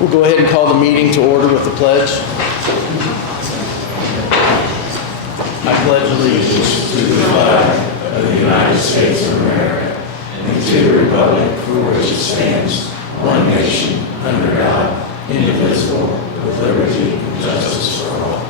We'll go ahead and call the meeting to order with the pledge. I pledge allegiance to the flag of the United States of America and to the republic for which it stands, one nation, under God, indivisible, with liberty and justice for all.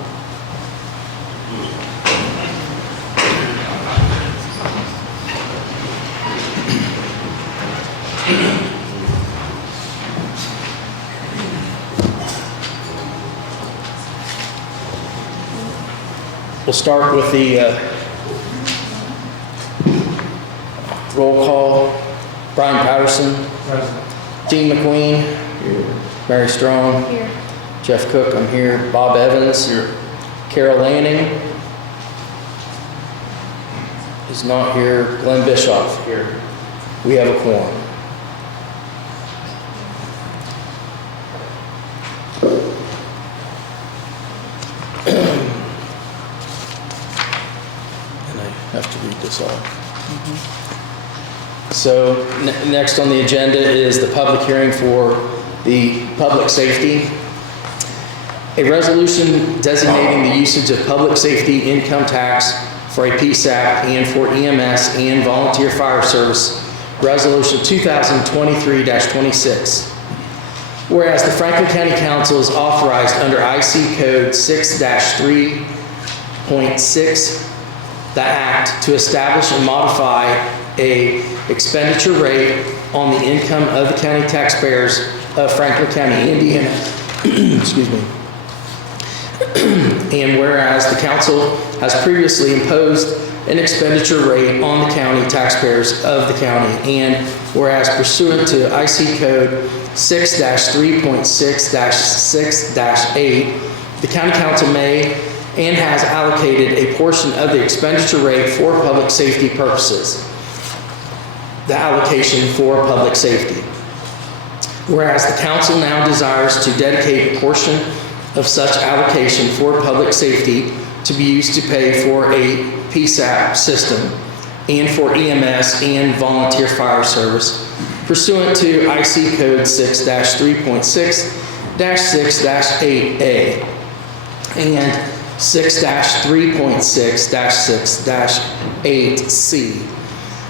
We'll start with the roll call. Brian Patterson. Present. Dean McQueen. Here. Mary Strong. Here. Jeff Cook, I'm here. Bob Evans. Here. Carol Lanning is not here. Glenn Bischoff here. We have a quorum. And I have to read this off. So next on the agenda is the public hearing for the public safety. A resolution designating the usage of public safety income tax for a PSAP and for EMS and volunteer fire service, Resolution 2023-26. Whereas the Franklin County Council is authorized under IC Code 6-3.6, the Act, to establish and modify a expenditure rate on the income of the county taxpayers of Franklin County, Indiana. Excuse me. And whereas the council has previously imposed an expenditure rate on the county taxpayers of the county, and whereas pursuant to IC Code 6-3.6-6-8, the county council may and has allocated a portion of the expenditure rate for public safety purposes. The allocation for public safety. Whereas the council now desires to dedicate a portion of such allocation for public safety to be used to pay for a PSAP system and for EMS and volunteer fire service pursuant to IC Code 6-3.6-6-8A and 6-3.6-6-8C,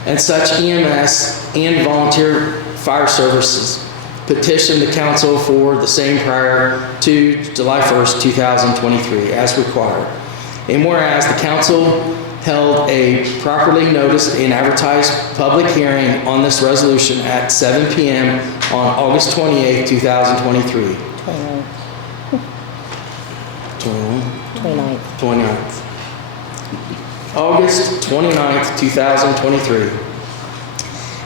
and such EMS and volunteer fire services petition the council for the same prior to July 1st, 2023, as required. And whereas the council held a properly noticed and advertised public hearing on this resolution at 7 p.m. on August 28, 2023. 29th. August 29th, 2023.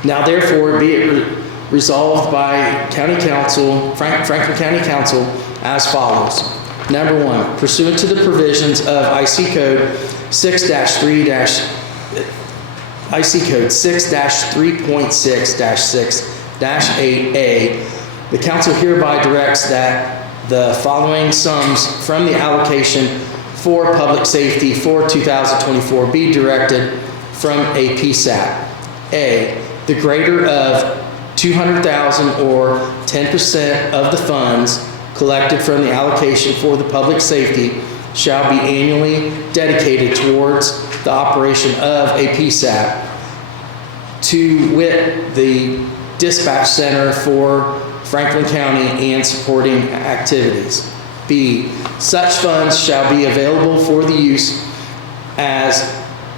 Now therefore be it resolved by County Council, Franklin County Council, as follows. Number one, pursuant to the provisions of IC Code 6-3.6-6-8A, the council hereby directs that the following sums from the allocation for public safety for 2024 be directed from a PSAP. A, the greater of $200,000 or 10% of the funds collected from the allocation for the public safety shall be annually dedicated towards the operation of a PSAP, to wit, the dispatch center for Franklin County and supporting activities. B, such funds shall be available for the use as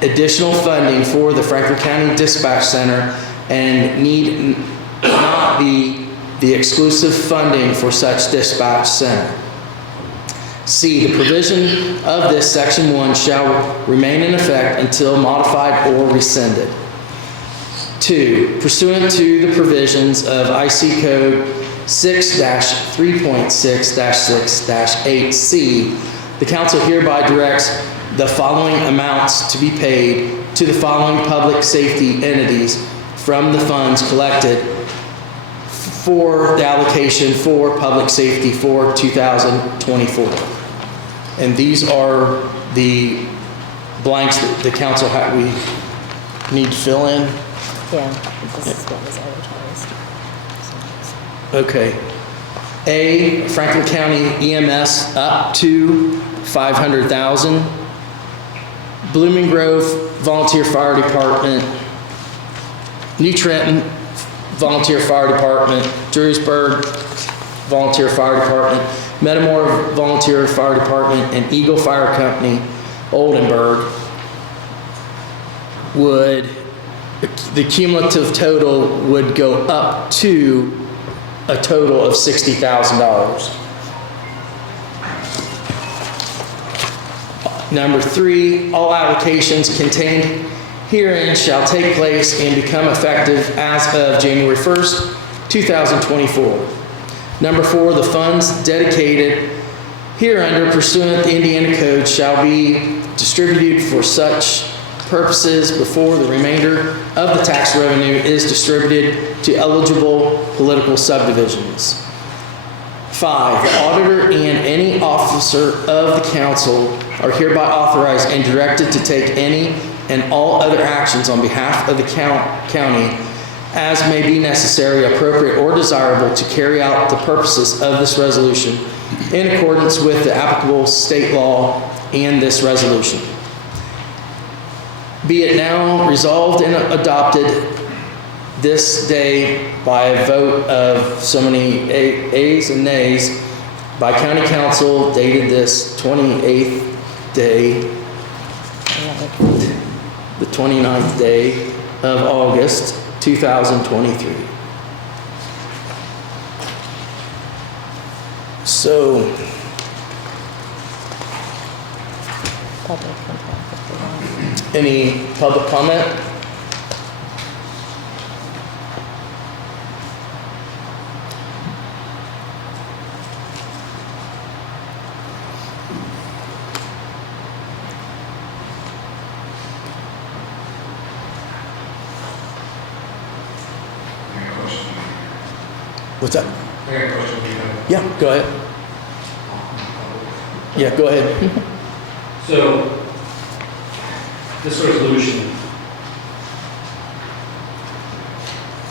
additional funding for the Franklin County Dispatch Center and need not be the exclusive funding for such dispatch center. C, the provision of this section 1 shall remain in effect until modified or rescinded. 2, pursuant to the provisions of IC Code 6-3.6-6-8C, the council hereby directs the following amounts to be paid to the following public safety entities from the funds collected for the allocation for public safety for 2024. And these are the blanks that the council we need to fill in. Yeah, this is what was advertised. Okay. A, Franklin County EMS up to $500,000. Blooming Grove Volunteer Fire Department, New Trenton Volunteer Fire Department, Drewersburg Volunteer Fire Department, Metamora Volunteer Fire Department, and Eagle Fire Company, Oldenburg, would, the cumulative total would go up to a total of $60,000. Number 3, all allocations contained herein shall take place and become effective as of January 1st, 2024. Number 4, the funds dedicated hereunder pursuant to Indiana Code shall be distributed for such purposes before the remainder of the tax revenue is distributed to eligible political subdivisions. 5, the auditor and any officer of the council are hereby authorized and directed to take any and all other actions on behalf of the county as may be necessary, appropriate, or desirable to carry out the purposes of this resolution in accordance with the applicable state law and this resolution. Be it now resolved and adopted this day by a vote of so many ayes and nays by County Council dated this 28th day, the 29th day of August, 2023. So, any public comment? What's that? I got a question. Yeah, go ahead. Yeah, go ahead. So, this resolution,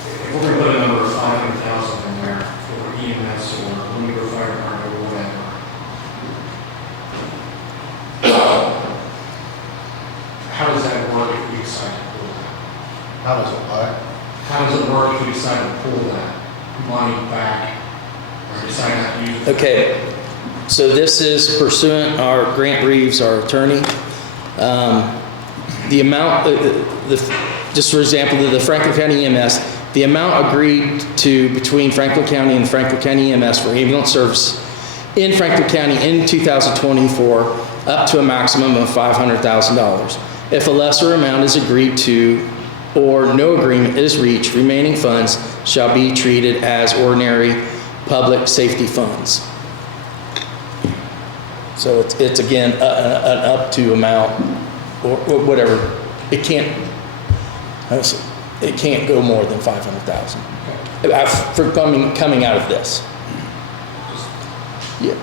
if we're going to put a number of 500,000 in there for EMS or when we go fire department or whatever, how does that work if we decide to pull that? How does it what? How does it work if we decide to pull that money back or decide not to use it? Okay, so this is pursuant, our Grant Reeves, our attorney. The amount, just for example, the Franklin County EMS, the amount agreed to between Franklin County and Franklin County EMS for ambulance service in Franklin County in 2024 up to a maximum of $500,000. If a lesser amount is agreed to or no agreement is reached, remaining funds shall be treated as ordinary public safety funds. So it's again an up to amount or whatever. It can't go more than 500,000 for coming out of this. Yeah.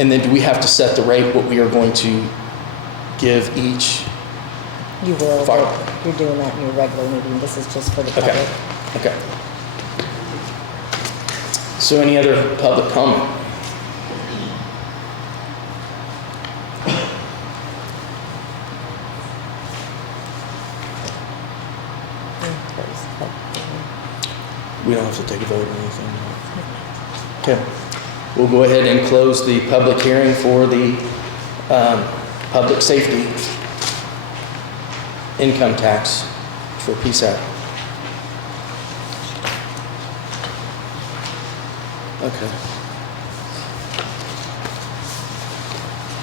And then do we have to set the rate what we are going to give each? You will, Fire. but you're doing that in your regular meeting. This is just for the public. Okay. So any other public comment? We don't have to take a vote or anything. Okay. We'll go ahead and close the public hearing for the public safety income tax for PSAP. Okay.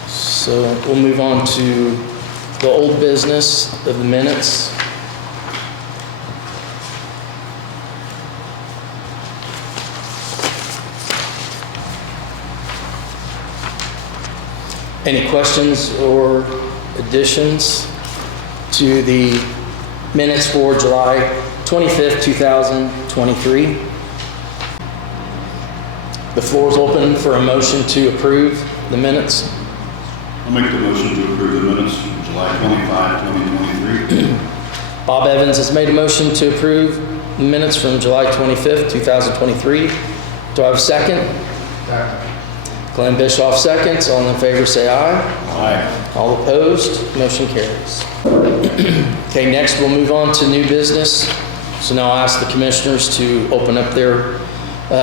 So we'll move on to the old business of the minutes. Any questions or additions to the minutes for July 25th, 2023? The floor is open for a motion to approve the minutes. I'll make the motion to approve the minutes from July 25, 2023. Bob Evans has made a motion to approve the minutes from July 25th, 2023. Do I have a second? Glenn Bischoff seconds. All in favor say aye. Aye. All opposed, motion carries. Okay, next we'll move on to new business. So now I'll ask the commissioners to open up their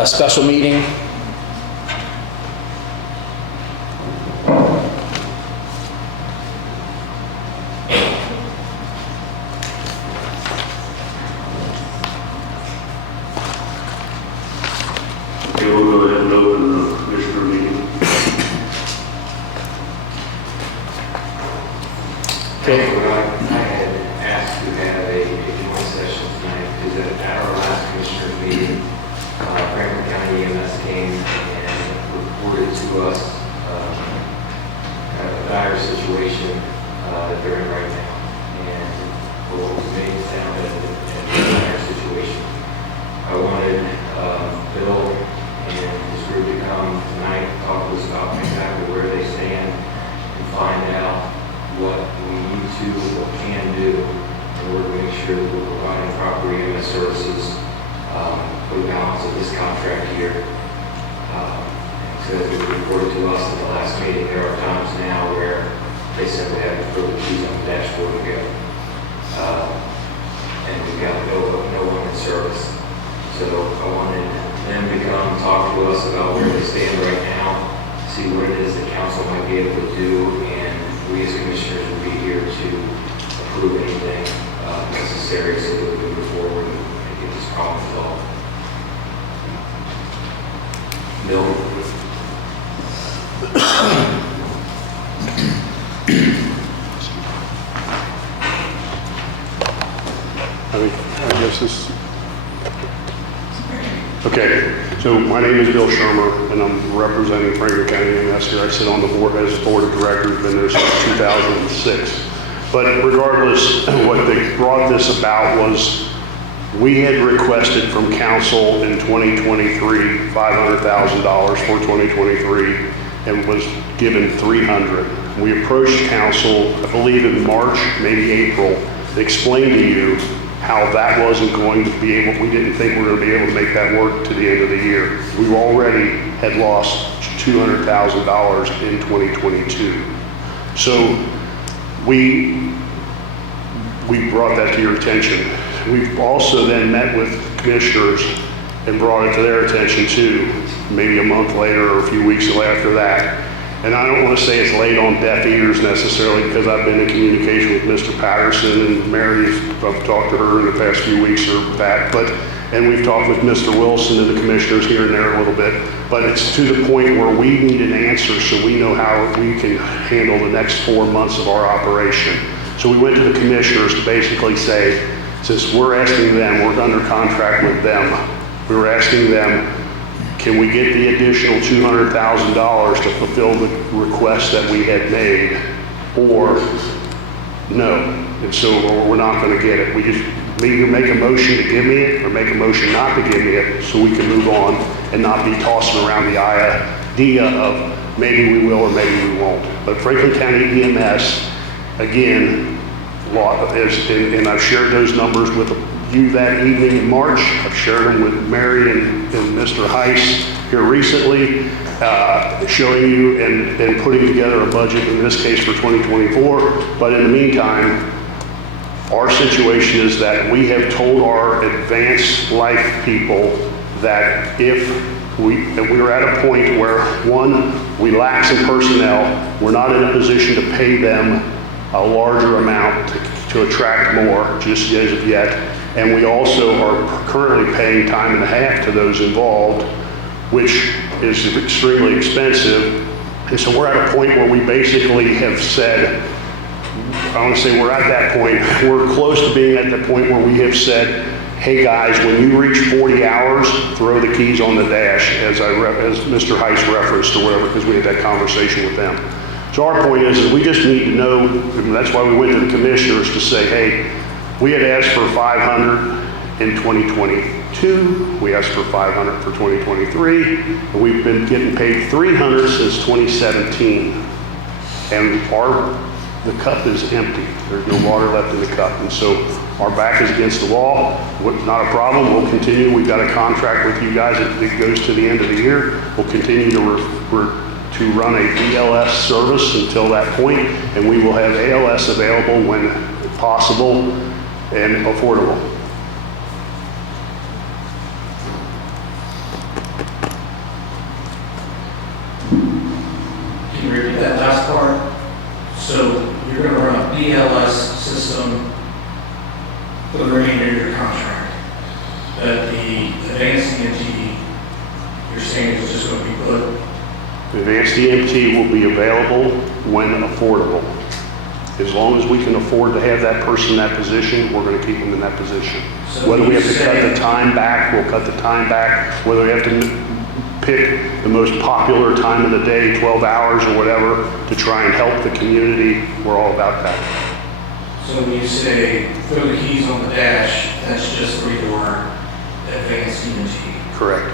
special meeting. Okay, we'll go ahead and open the commissioner meeting. Okay. What I had asked to have a joint session tonight is that at our last commissioner's meeting, Franklin County EMS came and reported to us kind of a dire situation that they're in right now. And for what was made it sound as a dire situation. I wanted Bill and his group to come tonight, talk to us about exactly where they stand and find out what we need to or can do in order to make sure that we're providing proper EMS services for the balance of this contract year. So as it was reported to us at the last meeting, there are times now where they simply have to throw the keys on the dashboard and go. And we've got no one in service. So I wanted them to come talk to us about where they stand right now, see what it is the council might be able to do, and we as commissioners will be here to approve anything necessary so that we can move forward and get this problem solved. Bill? I guess this. Okay, so my name is Bill Schirmer, and I'm representing Franklin County EMS here. I sit on the board as board of directors, been there since 2006. But regardless, what they brought this about was we had requested from council in 2023 $500,000 for 2023 and was given $300,000. We approached council, I believe in March, maybe April, explained to you how that wasn't going to be able, we didn't think we were going to be able to make that work to the end of the year. We already had lost $200,000 in 2022. So we brought that to your attention. We've also then met with commissioners and brought it to their attention too, maybe a month later or a few weeks after that. And I don't want to say it's laid on deaf ears necessarily because I've been in communication with Mr. Patterson and Mary, I've talked to her in the past few weeks or that, and we've talked with Mr. Wilson and the commissioners here and there a little bit, but it's to the point where we need an answer so we know how we can handle the next 4 months of our operation. So we went to the commissioners to basically say, since we're asking them, we're under contract with them, we were asking them, can we get the additional $200,000 to fulfill the request that we had made, or no? And so we're not going to get it. We just either make a motion to give me it or make a motion not to give me it so we can move on and not be tossing around the idea of maybe we will or maybe we won't. But Franklin County EMS, again, and I've shared those numbers with you that evening in March. I've shared them with Mary and Mr. Heiss here recently, showing you and putting together a budget, in this case for 2024. But in the meantime, our situation is that we have told our advanced life people that if we're at a point where, one, we lack some personnel, we're not in a position to pay them a larger amount to attract more, just as of yet. And we also are currently paying time and a half to those involved, which is extremely expensive. And so we're at a point where we basically have said, I want to say we're at that point, we're close to being at the point where we have said, hey guys, when you reach 40 hours, throw the keys on the dash, as Mr. Heiss referenced or whatever, because we had that conversation with them. So our point is we just need to know, and that's why we went to the commissioners to say, hey, we had asked for 500 in 2022, we asked for 500 for 2023, and we've been getting paid 300 since 2017. And the cup is empty. There's no water left in the cup. And so our back is against the wall, not a problem, we'll continue. We've got a contract with you guys that goes to the end of the year. We'll continue to run a BLS service until that point, and we will have ALS available when possible and affordable. Can you repeat that last part? So you're going to run a BLS system for the remainder of your contract, but the advanced EMT, you're saying is just going to be put. The advanced EMT will be available when affordable. As long as we can afford to have that person in that position, we're going to keep them in that position. So Whether we have to cut say- the time back, we'll cut the time back. Whether we have to pick the most popular time of the day, 12 hours or whatever, to try and help the community, we're all about that. So when you say throw the keys on the dash, that's just for your advanced EMT. Correct.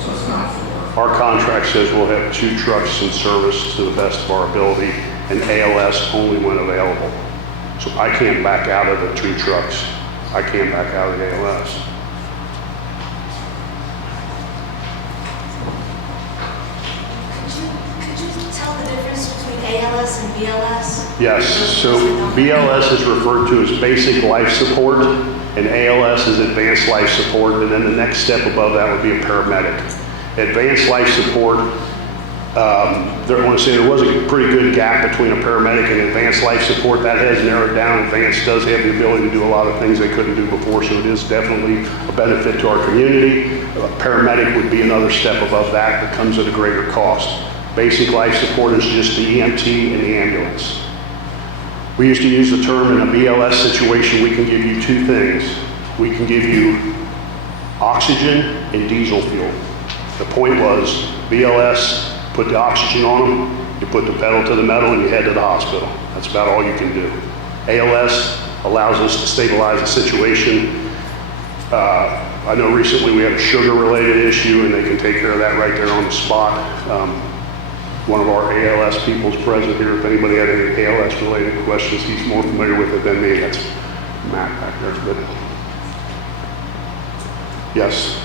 So it's not for. Our contract says we'll have 2 trucks in service to the best of our ability, and ALS only when available. So I can't back out of the 2 trucks. I can't back out of the ALS. Could you tell the difference between ALS and BLS? Yes, so BLS is referred to as basic life support, and ALS is advanced life support, and then the next step above that would be a paramedic. Advanced life support, I want to say there was a pretty good gap between a paramedic and advanced life support. That has narrowed down. Advanced does have the ability to do a lot of things they couldn't do before, so it is definitely a benefit to our community. A paramedic would be another step above that that comes at a greater cost. Basic life support is just the EMT and the ambulance. We used to use the term in a BLS situation, we can give you 2 things. We can give you oxygen and diesel fuel. The point was, BLS, put the oxygen on them, you put the pedal to the metal, and you head to the hospital. That's about all you can do. ALS allows us to stabilize the situation. I know recently we had a sugar-related issue, and they can take care of that right there on the spot. One of our ALS people's present here. If anybody had any ALS-related questions, he's more familiar with it than me. That's Matt back there. But yes.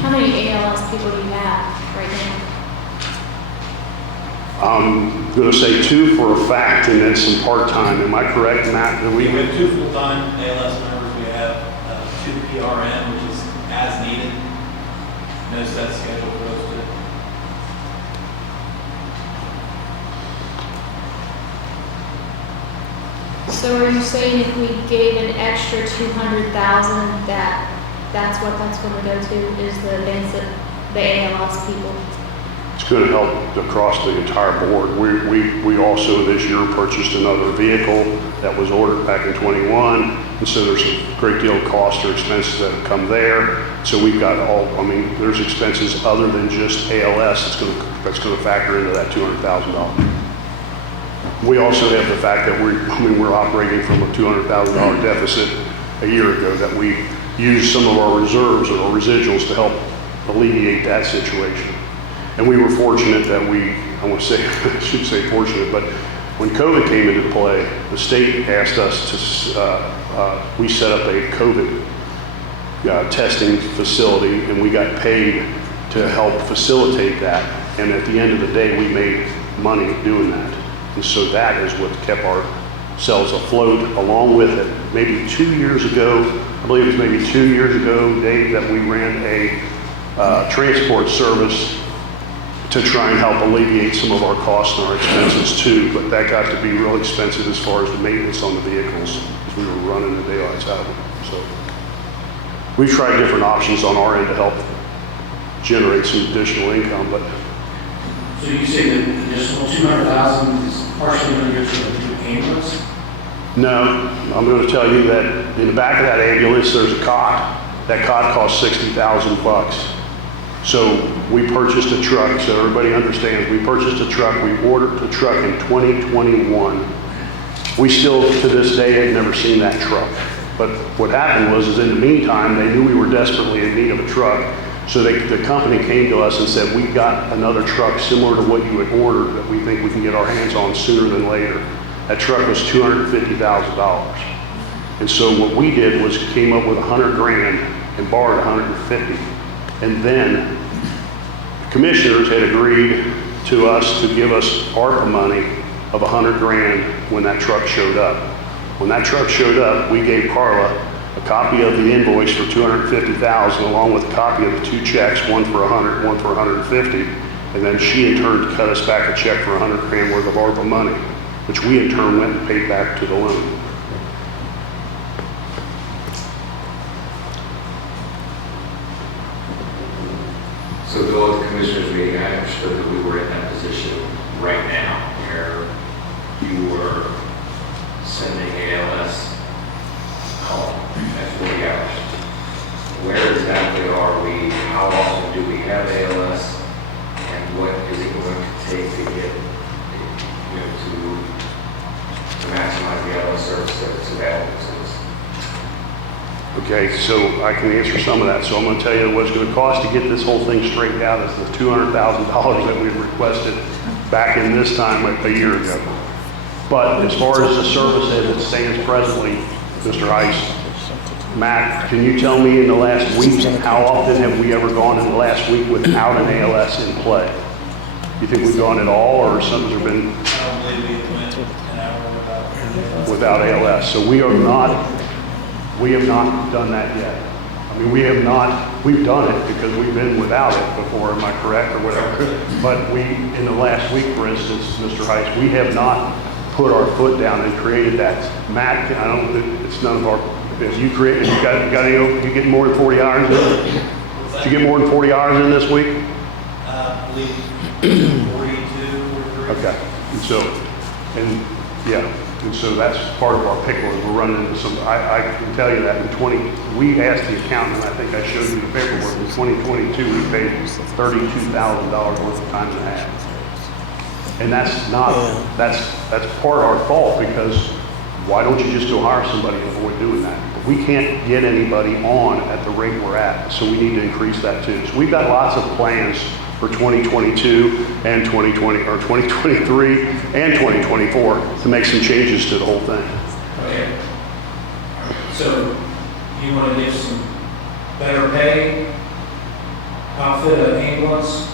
How many ALS people do you have right now? I'm going to say 2 for a fact, and then some part-time. Am I correct, Matt? We have 2 full-time ALS members. We have 2 PRN, which is as needed. No set schedule for those 2. So are you saying if we gave an extra 200,000, that's what that's going to go to, is the ALS people? It's going to help across the entire board. We also this year purchased another vehicle that was ordered back in 21, and so there's a great deal of cost or expenses that have come there. So we've got there's expenses other than just ALS that's going to factor into that $200,000. We also have the fact that we're operating from a $200,000 deficit a year ago that we used some of our reserves or residuals to help alleviate that situation. And we were fortunate that I should say fortunate, but when COVID came into play, the state asked us to, we set up a COVID testing facility, and we got paid to help facilitate that. And at the end of the day, we made money doing that. And so that is what kept ourselves afloat along with it. Maybe 2 years ago, I believe it was maybe 2 years ago, Dave, that we ran a transport service to try and help alleviate some of our costs and our expenses too, but that got to be real expensive as far as the maintenance on the vehicles, because we were running the daylights out of them. So we've tried different options on our end to help generate some additional income, but. So you say that the additional 200,000 is partially going to go to the ambulance? No, I'm going to tell you that in the back of that ambulance, there's a cot. That cot costs $60,000. So we purchased a truck, so everybody understands, we purchased a truck, we ordered the truck in 2021. We still, to this day, had never seen that truck. But what happened was, in the meantime, they knew we were desperately in need of a truck. So the company came to us and said, we've got another truck similar to what you had ordered that we think we can get our hands on sooner than later. That truck was $250,000. And so what we did was came up with $100,000 and borrowed $150,000. And then the commissioners had agreed to us to give us ARPA money of $100,000 when that truck showed up. When that truck showed up, we gave Carla a copy of the invoice for $250,000 along with a copy of the 2 checks, one for $100,000, one for $150,000. And then she in turn cut us back a check for $100,000 worth of ARPA money, which we in turn went and paid back to the loan. So Bill, at the commissioners meeting, I understood that we were in that position right now where you were sending ALS home at 40 hours. Where exactly are we? How often do we have ALS? And what is it going to take to get, to maximize the ALS service that's available to us? Okay, so I can answer some of that. So I'm going to tell you what it's going to cost to get this whole thing straightened out is the $200,000 that we requested back in this time a year ago. But as far as the service as it stands presently, Mr. Ice, Matt, can you tell me in the last week, how often have we ever gone in the last week without an ALS in play? You think we've gone at all, or something's been I don't believe we went an hour without ALS? So we have not done that yet. I mean, we've done it because we've been without it before, am I correct, or whatever? But in the last week, for instance, Mr. Heiss, we have not put our foot down and created that. Matt, it's none of our, if you get more than 40 hours in? Did you get more than 40 hours in this week? I believe 42 or 3. Okay, and so that's part of our pickle is we're running into some, I can tell you that we asked the accountant, and I think I showed you the paperwork, in 2022, we paid $32,000 worth of time and a half. And that's part of our fault because why don't you just go hire somebody and avoid doing that? But we can't get anybody on at the rate we're at, so we need to increase that too. So we've got lots of plans for 2022 and 2023 and 2024 to make some changes to the whole thing. Okay. So you want to give some better pay, outfit an ambulance,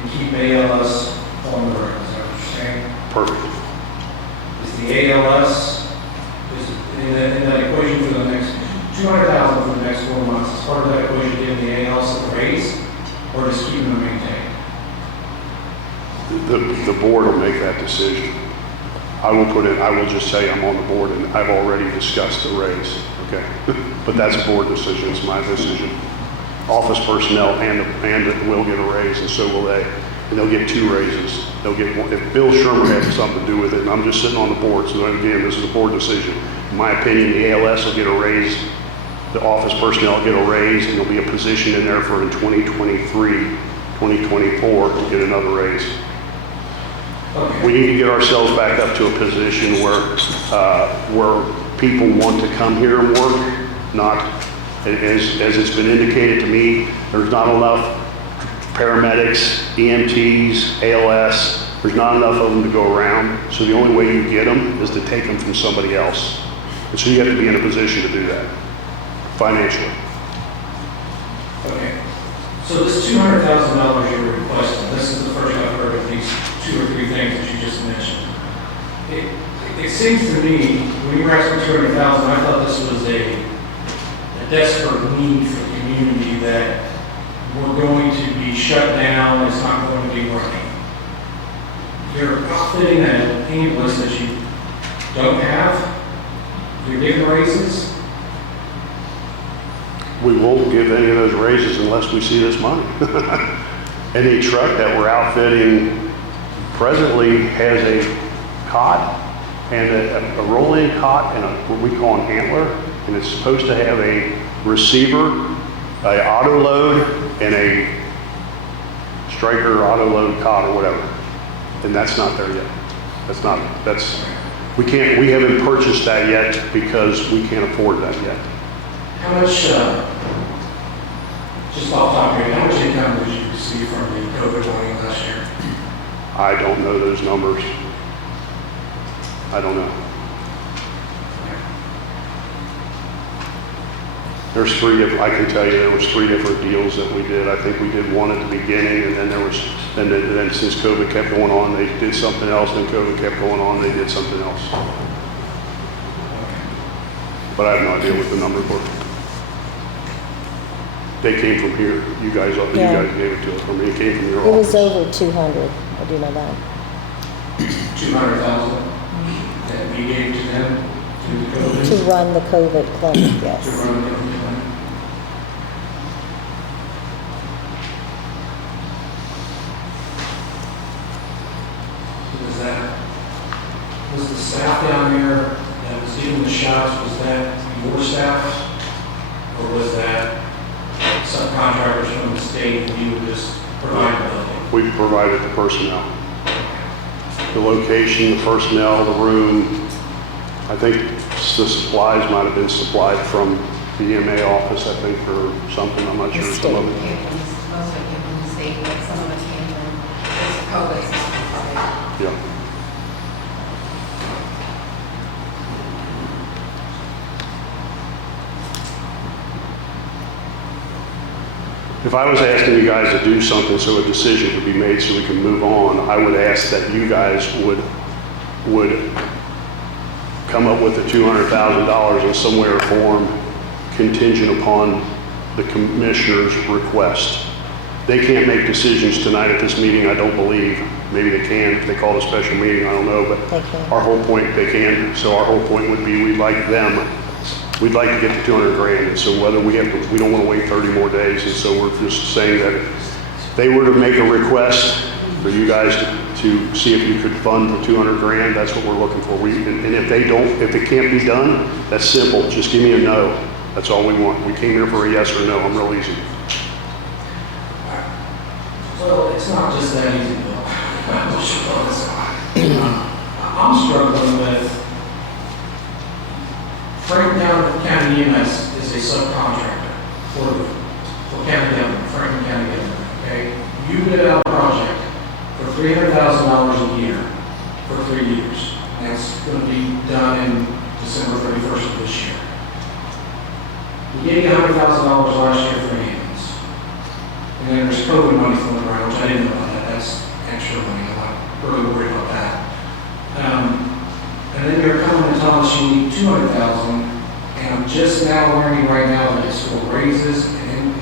and keep ALS on the road, is that what you're saying? Perfect. Is the ALS, in that equation for the next, $200,000 for the next 4 months, is part of that equation giving the ALS a raise? Or just keeping them maintained? The board will make that decision. I will just say I'm on the board and I've already discussed the raise, okay? But that's a board decision, it's my decision. Office personnel will get a raise and so will they. And they'll get 2 raises. They'll get one. If Bill Schirmer had something to do with it, and I'm just sitting on the board, so again, this is a board decision. In my opinion, the ALS will get a raise. The office personnel get a raise, and there'll be a position in there for in 2023, 2024 to get another raise. Okay. We need to get ourselves back up to a position where people want to come here and work. Not, as it's been indicated to me, there's not enough paramedics, EMTs, ALS. There's not enough of them to go around. So the only way you get them is to take them from somebody else. And so you have to be in a position to do that. Financially. Okay. So this $200,000 you're requesting, this is the first I've heard of these 2 or 3 things that you just mentioned. It seems to me, when you were asking $200,000, I thought this was a desperate need for the community that we're going to be shut down, it's not going to be running. You're outfitting an ambulance that you don't have, you're giving raises. We won't give any of those raises unless we see this money. Any truck that we're outfitting presently has a cot and a roll-in cot and what we call an antler, and it's supposed to have a receiver, a auto load, and a striker auto load cot or whatever. And that's not there yet. We haven't purchased that yet because we can't afford that yet. How much, just off the top of your head, how much income did you receive from the COVID money last year? I don't know those numbers. I I don't know. There's I can tell you there was 3 different deals that we did. I think we did one at the beginning, and then then since COVID kept going on, they did something else, then COVID kept going on, they did something else. But I have no idea what the numbers were. They came from here. You guys gave it to us. From me, it came from your It was office. over 200, I do know that. 200,000 that we gave to them to the COVID. To run the COVID clinic, To yes. run the COVID. Was the staff down there that was giving the shots, was that your staff? Or was that subcontractors from the state and you just provided the building? We provided the personnel. The location, the personnel, the room. I think the supplies might have been supplied from the EMA office, I think, or something. I'm not sure. Some of it. Mostly came from the state, but some of it came from this COVID system. Yeah. If I was asking you guys to do something so a decision could be made so we can move on, I would ask that you guys would come up with the $200,000 in some way or form contingent upon the commissioner's request. They can't make decisions tonight at this meeting, I don't believe. Maybe they can if they call a special meeting, I don't know, but They can. our whole point, they can. So our whole point would be we'd like to get the 200 grand. And so whether we don't want to wait 30 more days. And so we're just saying that if they were to make a request for you guys to see if you could fund the 200 grand, that's what we're looking for. And if it can't be done, that's simple. Just give me a no. That's all we want. We came here for a yes or no. I'm real easy. Well, it's not just that easy, Bill. I'm struggling with Franklin County EMS is a subcontractor for county government, Franklin County government, okay? You bid out a project for $300,000 a year for 3 years. That's going to be done in December 31st of this year. We gave you $100,000 last year for ambulance. And then there's COVID money floating around, which I didn't know about that. That's extra money. I'm not really worried about that. And then you're coming and telling us you need $200,000, and I'm just now learning right now that it's for raises and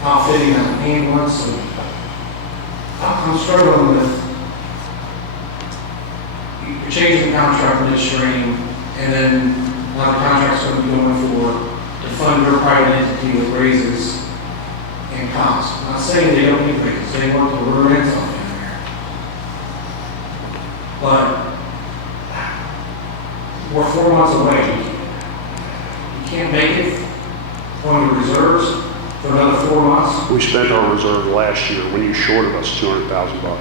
outfitting an ambulance. And I'm struggling with you're changing the contract midstream, and then a lot of contracts are going to be going for to fund your private entity with raises and costs. I'm not saying they don't need raises; they want the rear ends off in there, but we're 4 months away. You can't make it on the reserves for another 4 months. We spent our reserve last year when you shorted us $200,000.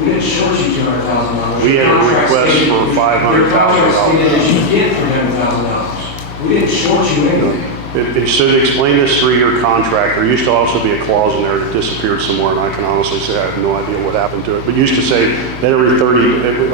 We didn't short you $200,000. We had a request for $500,000. Your contract stated that you get $300,000. We didn't short you anything. So to explain this 3-year contract, there used to also be a clause in there that disappeared somewhere, and I can honestly say I have no idea what happened to it. But used to say that every 30,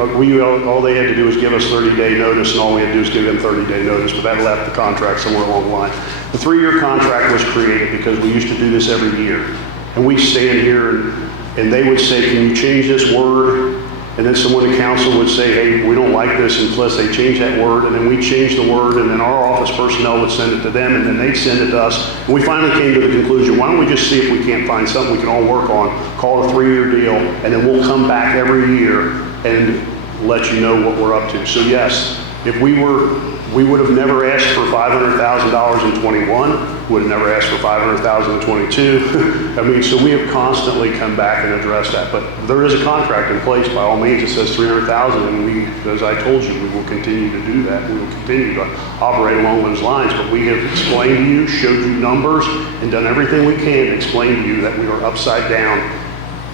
all they had to do was give us 30-day notice, and all we had to do was give them 30-day notice, but that left the contract somewhere along the line. The 3-year contract was created because we used to do this every year. And we stand here, and they would say, can you change this word? And then someone in council would say, hey, we don't like this unless they change that word. And then we'd change the word, and then our office personnel would send it to them, and then they'd send it to us. And we finally came to the conclusion, why don't we just see if we can't find something we can all work on, call it a 3-year deal, and then we'll come back every year and let you know what we're up to. So yes, if we would have never asked for $500,000 in 21, would have never asked for $500,000 in 22. I mean, so we have constantly come back and addressed that. But there is a contract in place by all means. It says $300,000, and we, as I told you, we will continue to do that. We will continue to operate along those lines. But we have explained to you, showed you numbers, and done everything we can to explain to you that we are upside down,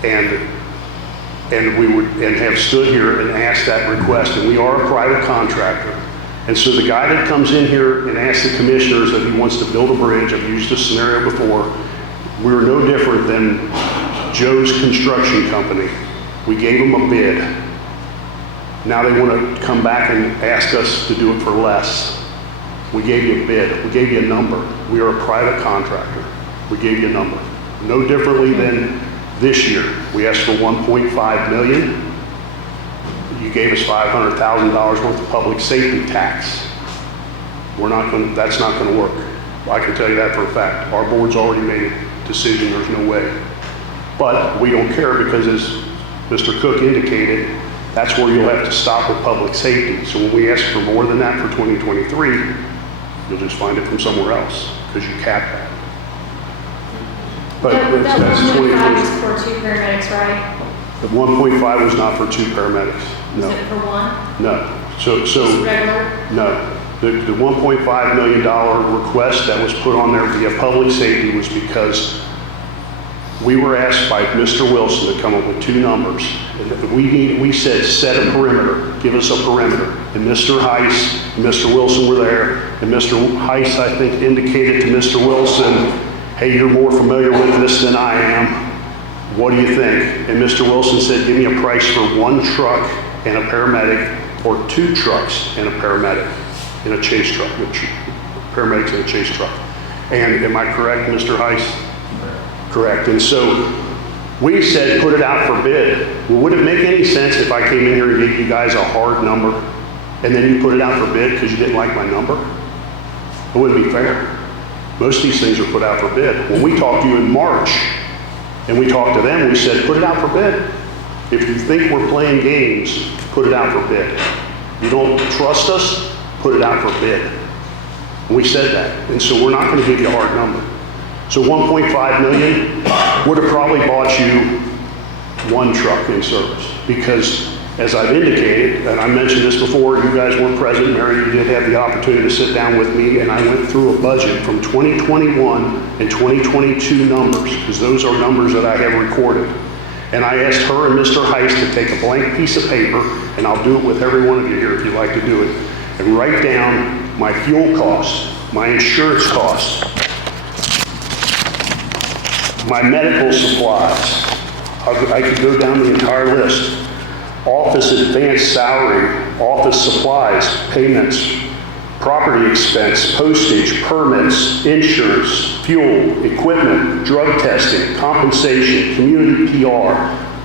and have stood here and asked that request. And we are a private contractor. And so the guy that comes in here and asks the commissioners that he wants to build a bridge, I've used this scenario before, we're no different than Joe's construction company. We gave him a bid. Now they want to come back and ask us to do it for less. We gave you a bid, we gave you a number. We are a private contractor. We gave you a number. No differently than this year. We asked for 1.5 million. You gave us $500,000 worth of public safety tax. That's not going to work. I can tell you that for a fact. Our board's already made a decision, there's no way. But we don't care because as Mr. Cook indicated, that's where you'll have to stop with public safety. So when we ask for more than that for 2023, you'll just find it from somewhere else because you capped that. But That that's 1.5 2020. is for 2 paramedics, right? The 1.5 was not for 2 paramedics. Is No, it for 1? no. So Just regular? no. The $1.5 million request that was put on there via public safety was because we were asked by Mr. Wilson to come up with 2 numbers. And we said, set a perimeter, give us a perimeter. And Mr. Heiss and Mr. Wilson were there. And Mr. Heiss, I think, indicated to Mr. Wilson, hey, you're more familiar with this than I am. What do you think? And Mr. Wilson said, give me a price for 1 truck and a paramedic, or 2 trucks and a paramedic in a chase truck, which paramedics in a chase truck. And am I correct, Mr. Heiss? Correct. And so we said, put it out for bid. Well, would it make any sense if I came in here and gave you guys a hard number and then you put it out for bid because you didn't like my number? It wouldn't be fair. Most of these things are put out for bid. When we talked to you in March and we talked to them, we said, put it out for bid. If you think we're playing games, put it out for bid. You don't trust us, put it out for bid. And we said that. And so we're not going to give you a hard number. So 1.5 million would have probably bought you 1 truck in service. Because as I've indicated, and I mentioned this before, you guys weren't present, Mary, you did have the opportunity to sit down with me, and I went through a budget from 2021 and 2022 numbers, because those are numbers that I have recorded. And I asked her and Mr. Heiss to take a blank piece of paper, and I'll do it with every one of you here if you'd like to do it, and write down my fuel costs, my insurance costs, my medical supplies. I could go down the entire list. Office advance salary, office supplies, payments, property expense, postage, permits, insurance, fuel, equipment, drug testing, compensation, community PR,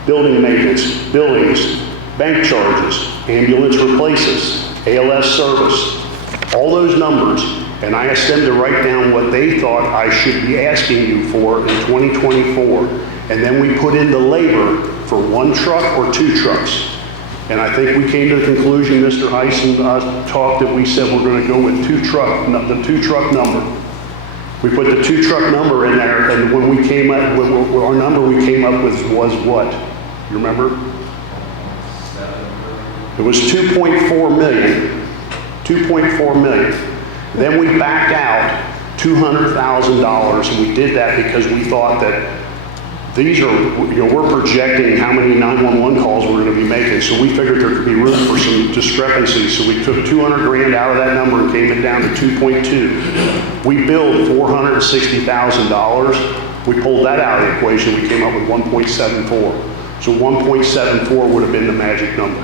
building maintenance, billings, bank charges, ambulance replaces, ALS service, all those numbers. And I asked them to write down what they thought I should be asking you for in 2024. And then we put in the labor for 1 truck or 2 trucks. And I think we came to the conclusion, Mr. Heiss and I talked, that we said we're going to go with the 2 truck number. We put the 2 truck number in there, and when we came up with our number we came up with was what? You remember? It was 2.4 million. 2.4 million. Then we backed out $200,000, and we did that because we thought that these are, we're projecting how many 911 calls we're going to be making, so we figured there could be room for some discrepancies. So we took 200 grand out of that number and came it down to 2.2. We billed $460,000. We pulled that out of the equation. We came up with 1.74. So 1.74 would have been the magic number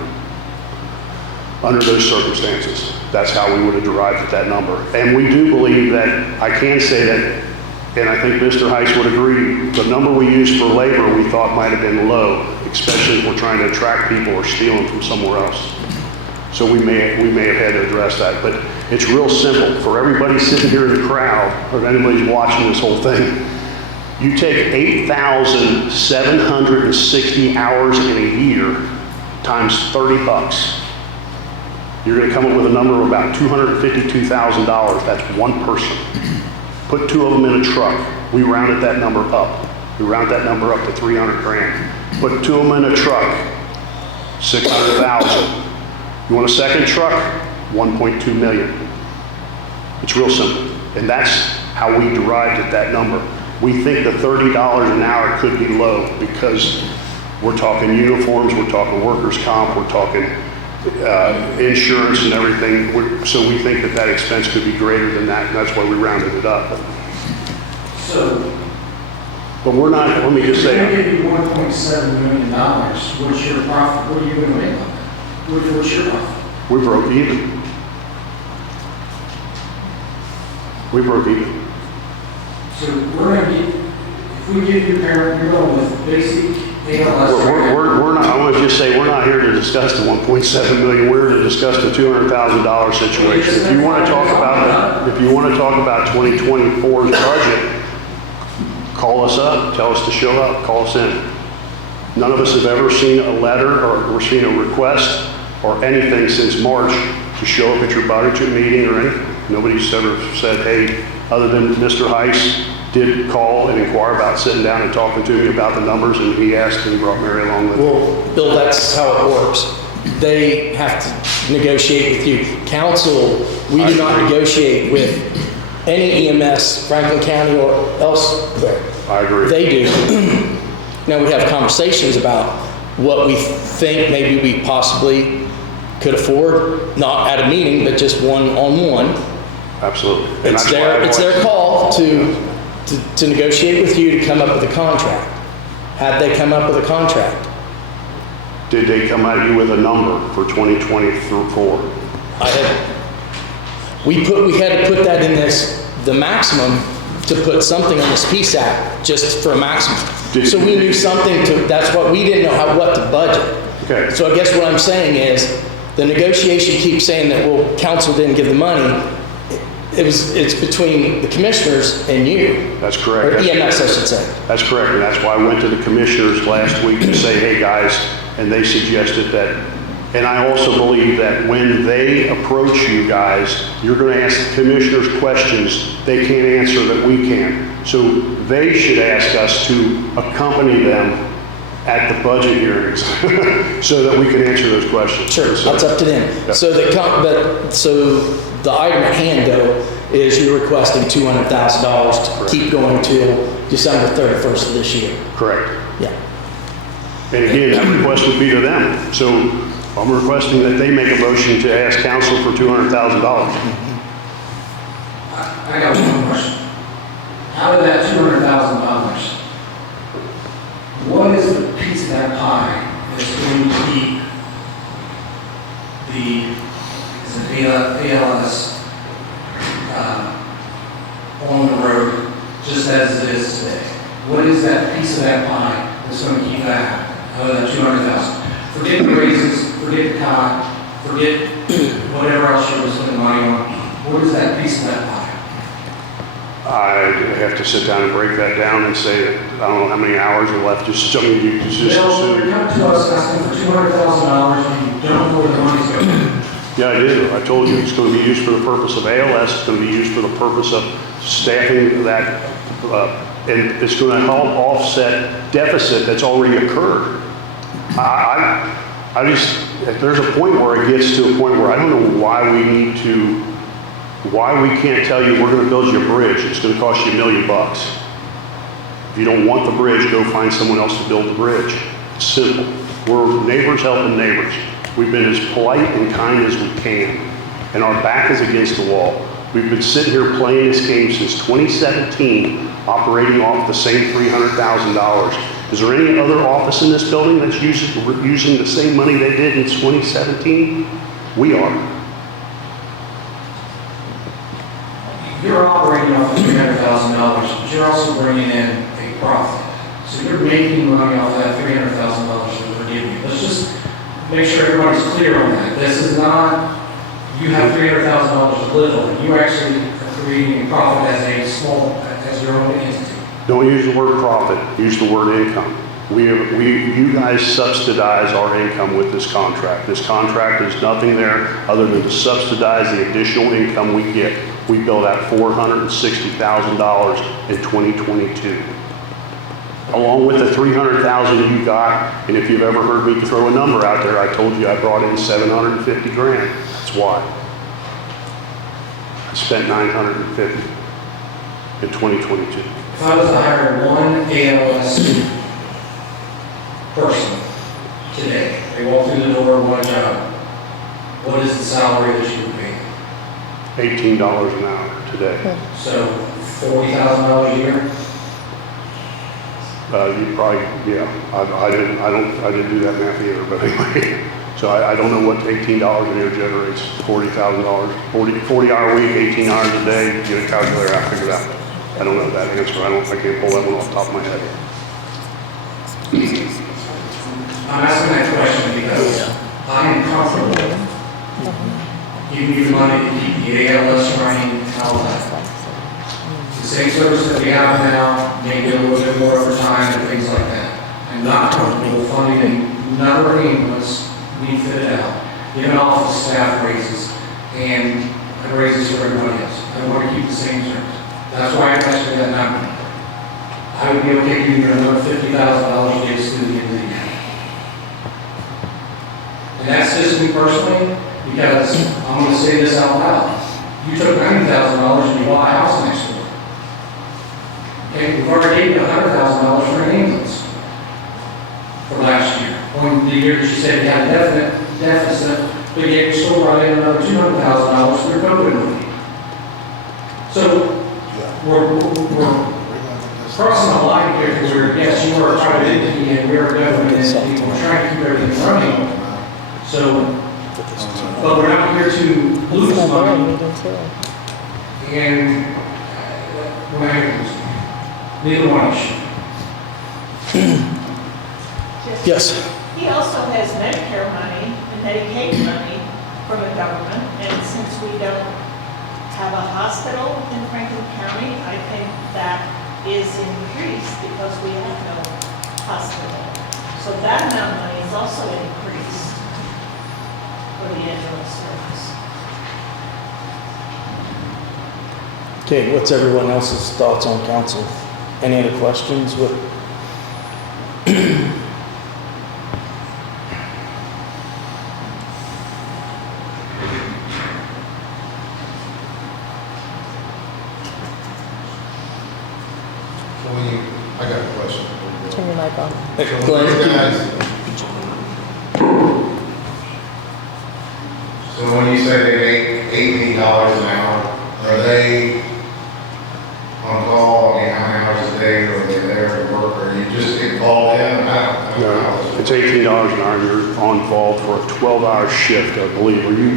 under those circumstances. That's how we would have derived at that number. And we do believe that, I can say that, and I think Mr. Heiss would agree, the number we used for labor we thought might have been low, especially if we're trying to attract people or steal them from somewhere else. So we may have had to address that, but it's real simple. For everybody sitting here in the crowd, or if anybody's watching this whole thing, you take 8,760 hours in a year times $30. You're going to come up with a number of about $252,000. That's 1 person. Put 2 of them in a truck. We rounded that number up. We rounded that number up to 300 grand. Put 2 of them in a truck, 600,000. You want a second truck? 1.2 million. It's real simple. And that's how we derived at that number. We think the $30 an hour could be low because we're talking uniforms, we're talking workers' comp, we're talking insurance and everything. So we think that expense could be greater than that, and that's why we rounded it up. But we're not, let me just say. If I give you $1.7 million, what's your profit? What are you going to make on that? What's your profit? We broke even. We broke even. So we're gonna get, if we give your parent, you're going with basic ALS. We're not, I want to just say, we're not here to discuss the 1.7 million, we're here to discuss the $200,000 situation. If you want to talk about, if you want to talk about 2024's budget, call us up, tell us to show up, call us in. None of us have ever seen a letter or seen a request or anything since March to show up at your budget meeting or anything. Nobody's ever said, hey, other than Mr. Heiss did call and inquire about sitting down and talking to me about the numbers, and he asked and brought Mary along with him. Well, Bill, that's how it works. They have to negotiate with you. Council, we do not negotiate with any EMS, Franklin County or elsewhere. I agree. They do. Now, we have conversations about what we think maybe we possibly could afford, not at a meeting, but just one-on-one. Absolutely. And It's that's why their call to negotiate with you to come up with a contract. Had they come up with a contract? Did they come at you with a number for 2024? We had to put that in the maximum to put something on this PSAP, just for a maximum. So we knew something that's what, we didn't know what to budget. Okay. So I guess what I'm saying is, the negotiation keeps saying that, well, council didn't give the money. It's between the commissioners and you. That's correct. Or EMS, I should say. That's correct, and that's why I went to the commissioners last week to say, hey, guys, and they suggested that, and I also believe that when they approach you guys, you're going to ask the commissioners questions they can't answer that we can. So they should ask us to accompany them at the budget hearings so that we can answer those questions. Sure, So- that's up to them. Yeah. So the item at hand, though, is you're requesting $200,000 to keep going till December 31st of this year. Correct. Yeah. And again, that request would be to them. So I'm requesting that they make a motion to ask council for $200,000. I got one question. Out of that $200,000, what is the piece of that pie that's going to keep the ALS on the road just as it is today? What is that piece of that pie that's going to keep that out of that $200,000? Forget the raises, forget the COG, forget whatever else you're spending money on. What is that piece of that pie? I have to sit down and break that down and say that I don't know how many hours are left. Just tell me, you just Bill, you're assume. coming to us asking for $200,000 and you don't know where the money's going. Yeah, I do. I told you it's going to be used for the purpose of ALS. It's going to be used for the purpose of staffing that, and it's going to help offset deficit that's already occurred. I just, there's a point where it gets to a point where I don't know why we can't tell you we're going to build you a bridge. It's going to cost you $1 million. If you don't want the bridge, go find someone else to build the bridge. It's simple. We're neighbors helping neighbors. We've been as polite and kind as we can, and our back is against the wall. We've been sitting here playing this game since 2017, operating off the same $300,000. Is there any other office in this building that's using the same money they did in 2017? We are. You're operating off of $300,000, but you're also bringing in a profit. So you're making money off that $300,000 that we're giving you. Let's just make sure everybody's clear on that. This is not, you have $300,000 to live on. You actually are creating a profit as your own entity. Don't use the word profit, use the word income. You guys subsidize our income with this contract. This contract is nothing there other than to subsidize the additional income we get. We billed out $460,000 in 2022. Along with the $300,000 you got, and if you've ever heard me throw a number out there, I told you I brought in $750 grand. That's why. I spent $950 in 2022. If I was to hire one ALS person today, they walk through the door, one job, what is the salary that you would pay? $18 an hour today. So $40,000 a year? You probably, yeah. I didn't do that math either, but anyway. So I don't know what $18 a year generates, $40,000, 40-hour week, 18 hours a day, get a calculator out, figure it out. I don't know that answer, I can't pull that one off the top of my head. I'm asking that question because I am comfortable giving you money to keep the ALS running and all that. The same service that we have now, maybe a little bit more over time and things like that. I'm not comfortable funding another ambulance, we fit it out, giving office staff raises and raises for everybody else. I want to keep the same service. That's why I asked for that number. I would be okay giving you another $50,000 to get us through the end of the year. And that's just me personally, because I'm going to say this out loud. You took $90,000 and you bought a house next door. Okay, we've already gave you $100,000 for an ambulance for last year. On the year that you said you had a deficit, but yet you still brought in another $200,000 for your COVID money. So we're crossing the line here because yes, you are a private entity and we're a government entity. We're trying to keep everything running. So, but we're not here to lose It's my board money. meeting too. And we're not here to lose money. Neither one of you. Yes. He also has Medicare money and Medicaid money from the government, and since we don't have a hospital in Franklin County, I think that is increased because we have no hospital. So that amount of money is also increased for the ambulance service. Okay, what's everyone else's thoughts on council? Any other questions? What? I got a question. Turn your mic on. So when you say they make $18 an hour, are they on call? I mean, how many hours a day are they there to work, or you just get called in? I don't know. No, it's $18 an hour, you're on call for a 12-hour shift, I believe. Are you,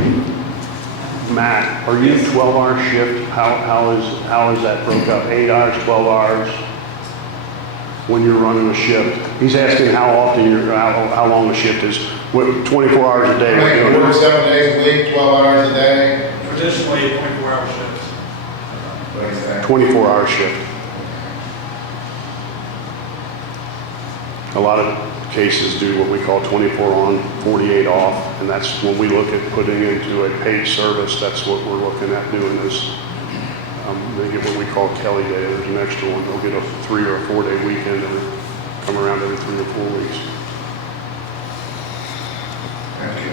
Matt, are you 12-hour shift? How is that broke up? 8 hours, 12 hours? When you're running a shift? He's asking how often how long a shift is. What, 24 hours a day? I mean, work 7 days a week, 12 hours a day. Traditionally, a 24-hour shift. What is that? 24-hour shift. A lot of cases do what we call 24 on, 48 off, and that's when we look at putting into a paid service, that's what we're looking at doing is they get what we call Kelly Day. There's an extra one. They'll get a 3 or 4 day weekend and come around every 3 or 4 weeks. Thank you.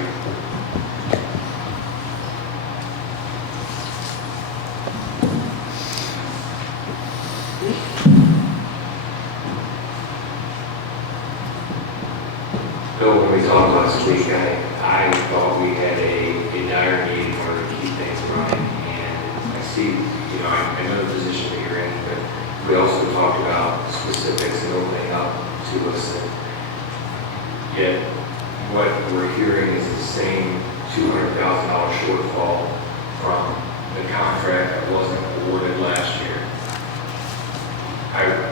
Bill, when we talked last week, I thought we had a dire need in order to keep things running. And I see, I know the position that you're in, but we also talked about specifics and opening up to us. And yet, what we're hearing is the same $200,000 shortfall from the contract that wasn't awarded last year.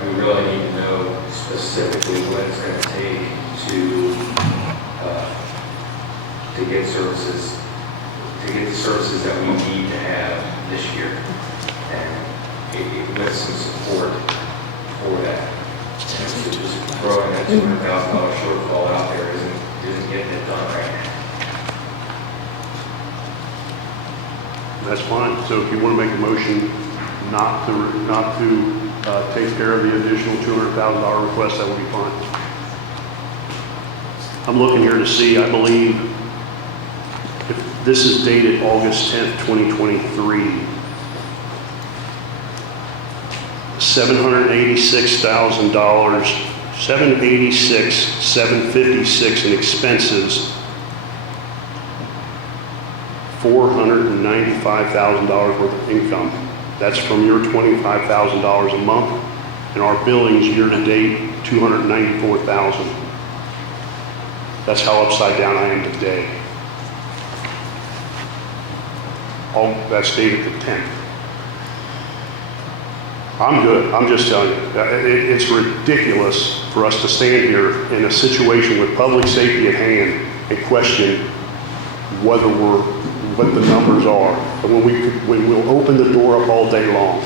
We really need to know specifically what it's going to take to get services, the services that we need to have this year, and with some support for that. And just throwing that $200,000 shortfall out there isn't getting it done right now. That's fine. So if you want to make a motion not to take care of the additional $200,000 request, that would be fine. I'm looking here to see, I believe, if this is dated August 10th, 2023. $786,000, $756,756 in expenses, $495,000 worth of income. That's from your $25,000 a month, and our billings year to date, $294,000. That's how upside down I am today. All that's dated the 10th. I'm good. I'm just telling you, it's ridiculous for us to stand here in a situation with public safety at hand and question what the numbers are. And when we'll open the door up all day long,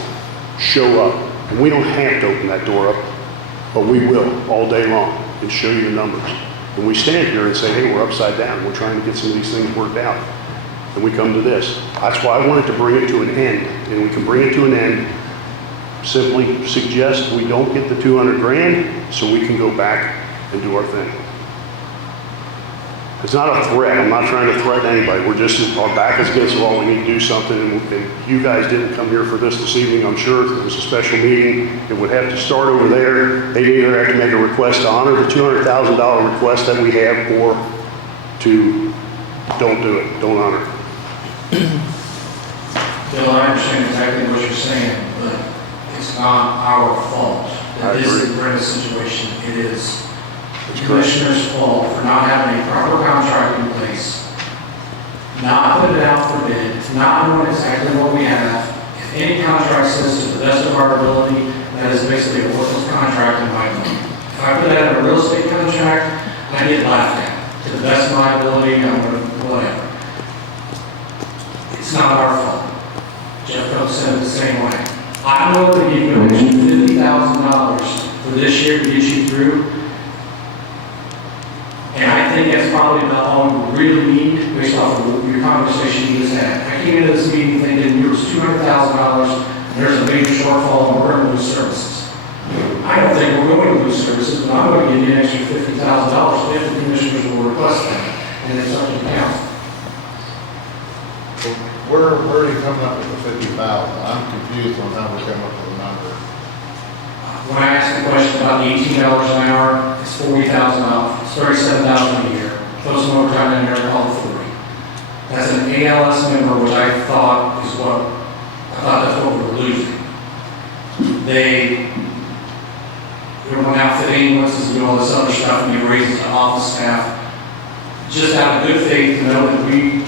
show up, and we don't have to open that door up, but we will all day long and show you the numbers. And we stand here and say, hey, we're upside down. We're trying to get some of these things worked out. And we come to this. That's why I wanted to bring it to an end. And we can bring it to an end, simply suggest we don't get the 200 grand so we can go back and do our thing. It's not a threat. I'm not trying to threaten anybody. We're just, our back is against the wall. We need to do something. And you guys didn't come here for this evening, I'm sure. If it was a special meeting, it would have to start over there. They'd either have to make a request to honor the $200,000 request that we have, or to don't do it, don't honor it. Bill, I understand exactly what you're saying, but it's not our fault that this is the situation. It is the commissioner's fault for not having a proper contract in place, not putting it out for bid, not knowing exactly what we have. If any contract says to the best of our ability, that is basically a worthless contract in my opinion. If I put that in a real estate contract, I get laughed at. To the best of my ability, I'm going to whatever. It's not our fault. Jeff Cook said it the same way. I know that you can issue $50,000 for this year to get you through. And I think that's probably about all we really need based off of your conversation you just had. I came into this meeting thinking there was $200,000 and there's a major shortfall and we're going to lose services. I don't think we're going to lose services, but I'm going to give you an extra $50,000 if the commissioners will request that. And it's up to the council. Where are you coming up with the 50,000? I'm confused on how we're coming up with the number. When I asked the question about the $18 an hour, it's $40,000. It's $37,000 a year. Throw some overtime in there, call it 40. That's an ALS member, which I thought that's what we were losing. They were going out to ambulances and do all this other stuff, and they raised the office staff. Just out of good faith to know that we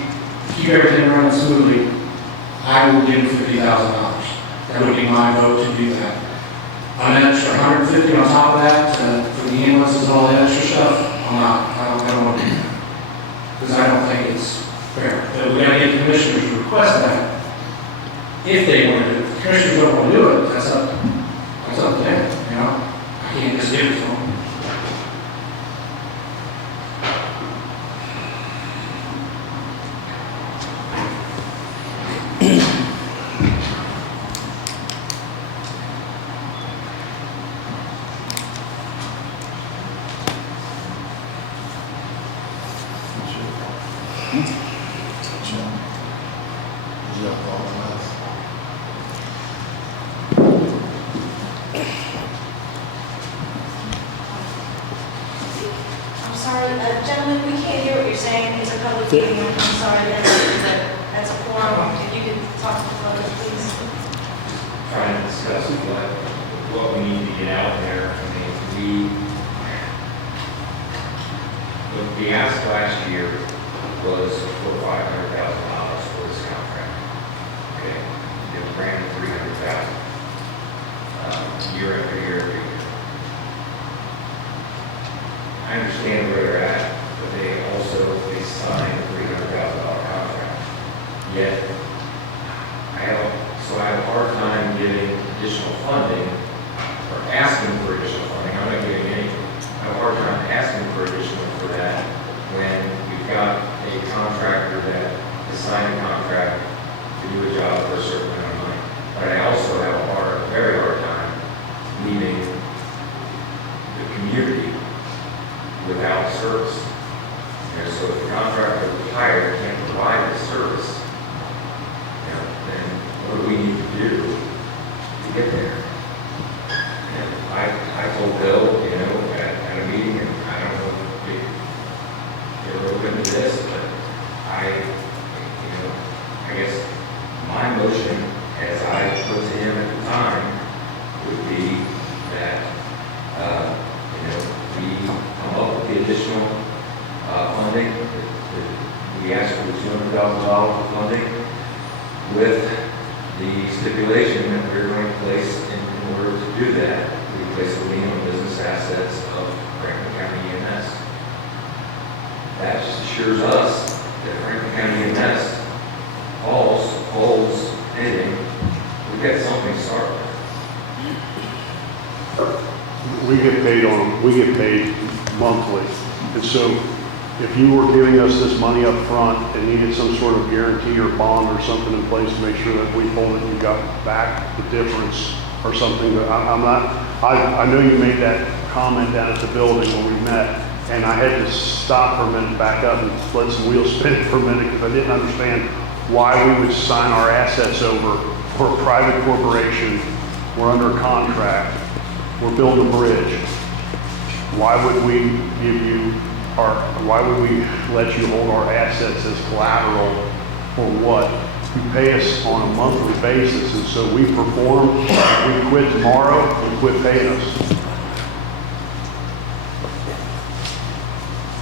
keep everything running smoothly, I will give them $50,000. That would be my vote to do that. An extra $150 on top of that for the ambulances and all that extra stuff, I don't want to do that. Because I don't think it's fair. But we got to get the commissioners to request that. If they want to do it. If the commissioners don't want to do it, that's up to them, you know. I can't just give it to them. Gentlemen, we can't hear what you're saying. It's a public meeting. I'm sorry, that's a forum. If you could talk to the public, please. Trying to discuss what we need to get out there. I mean, the ask last year was for $500,000 for this contract. Okay, it was granted $300,000 year after year after year. I understand where they're at, but they signed a $300,000 contract. Yet, I have a hard time getting additional funding or asking for additional funding. I'm not getting anything. I have a hard time asking for additional for that when we've got a contractor that has signed a contract to do a job for a certain amount of money. But I also have a very hard time leaving the community without service. And so if the contractor is hired can't provide the service, then what do we need to do to get there? And I told Bill, at a meeting, and I don't know if they're open to this, but I guess my motion, as I put to him at the time, would be that, we come up with the additional do that, we place a lien on business assets of Franklin County EMS. That just assures us that Franklin County EMS holds anything, we've got something to start with. We get paid monthly. And so if you were giving us this money up front and needed some sort of guarantee or bond or something in place to make sure that we hold it, you got back the difference or something, but I know you made that comment down at the building when we met, and I had to stop for a minute, back up and let some wheels spin for a minute because I didn't understand why we would sign our assets over for a private corporation. We're under a contract. We're building a bridge. Why would we why would we let you hold our assets as collateral for what? You pay us on a monthly basis, and so we perform, we quit tomorrow, you quit paying us.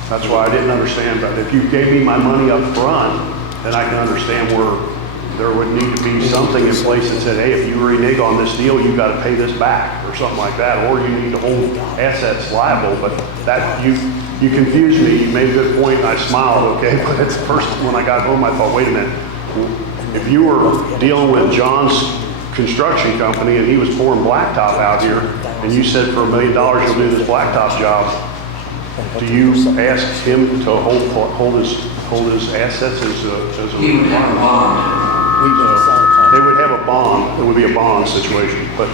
That's why I didn't understand that. If you gave me my money up front, then I can understand where there would need to be something in place that said, hey, if you renege on this deal, you got to pay this back or something like that, or you need to hold assets liable. But that, you confused me. You made a good point and I smiled, okay? But at first, when I got home, I thought, wait a minute. If you were dealing with John's construction company and he was pouring blacktop out here and you said for $1 million you'll do this blacktop job, do you ask him to hold his assets as a He would have a bond. They would have a bond. It would be a bond situation. But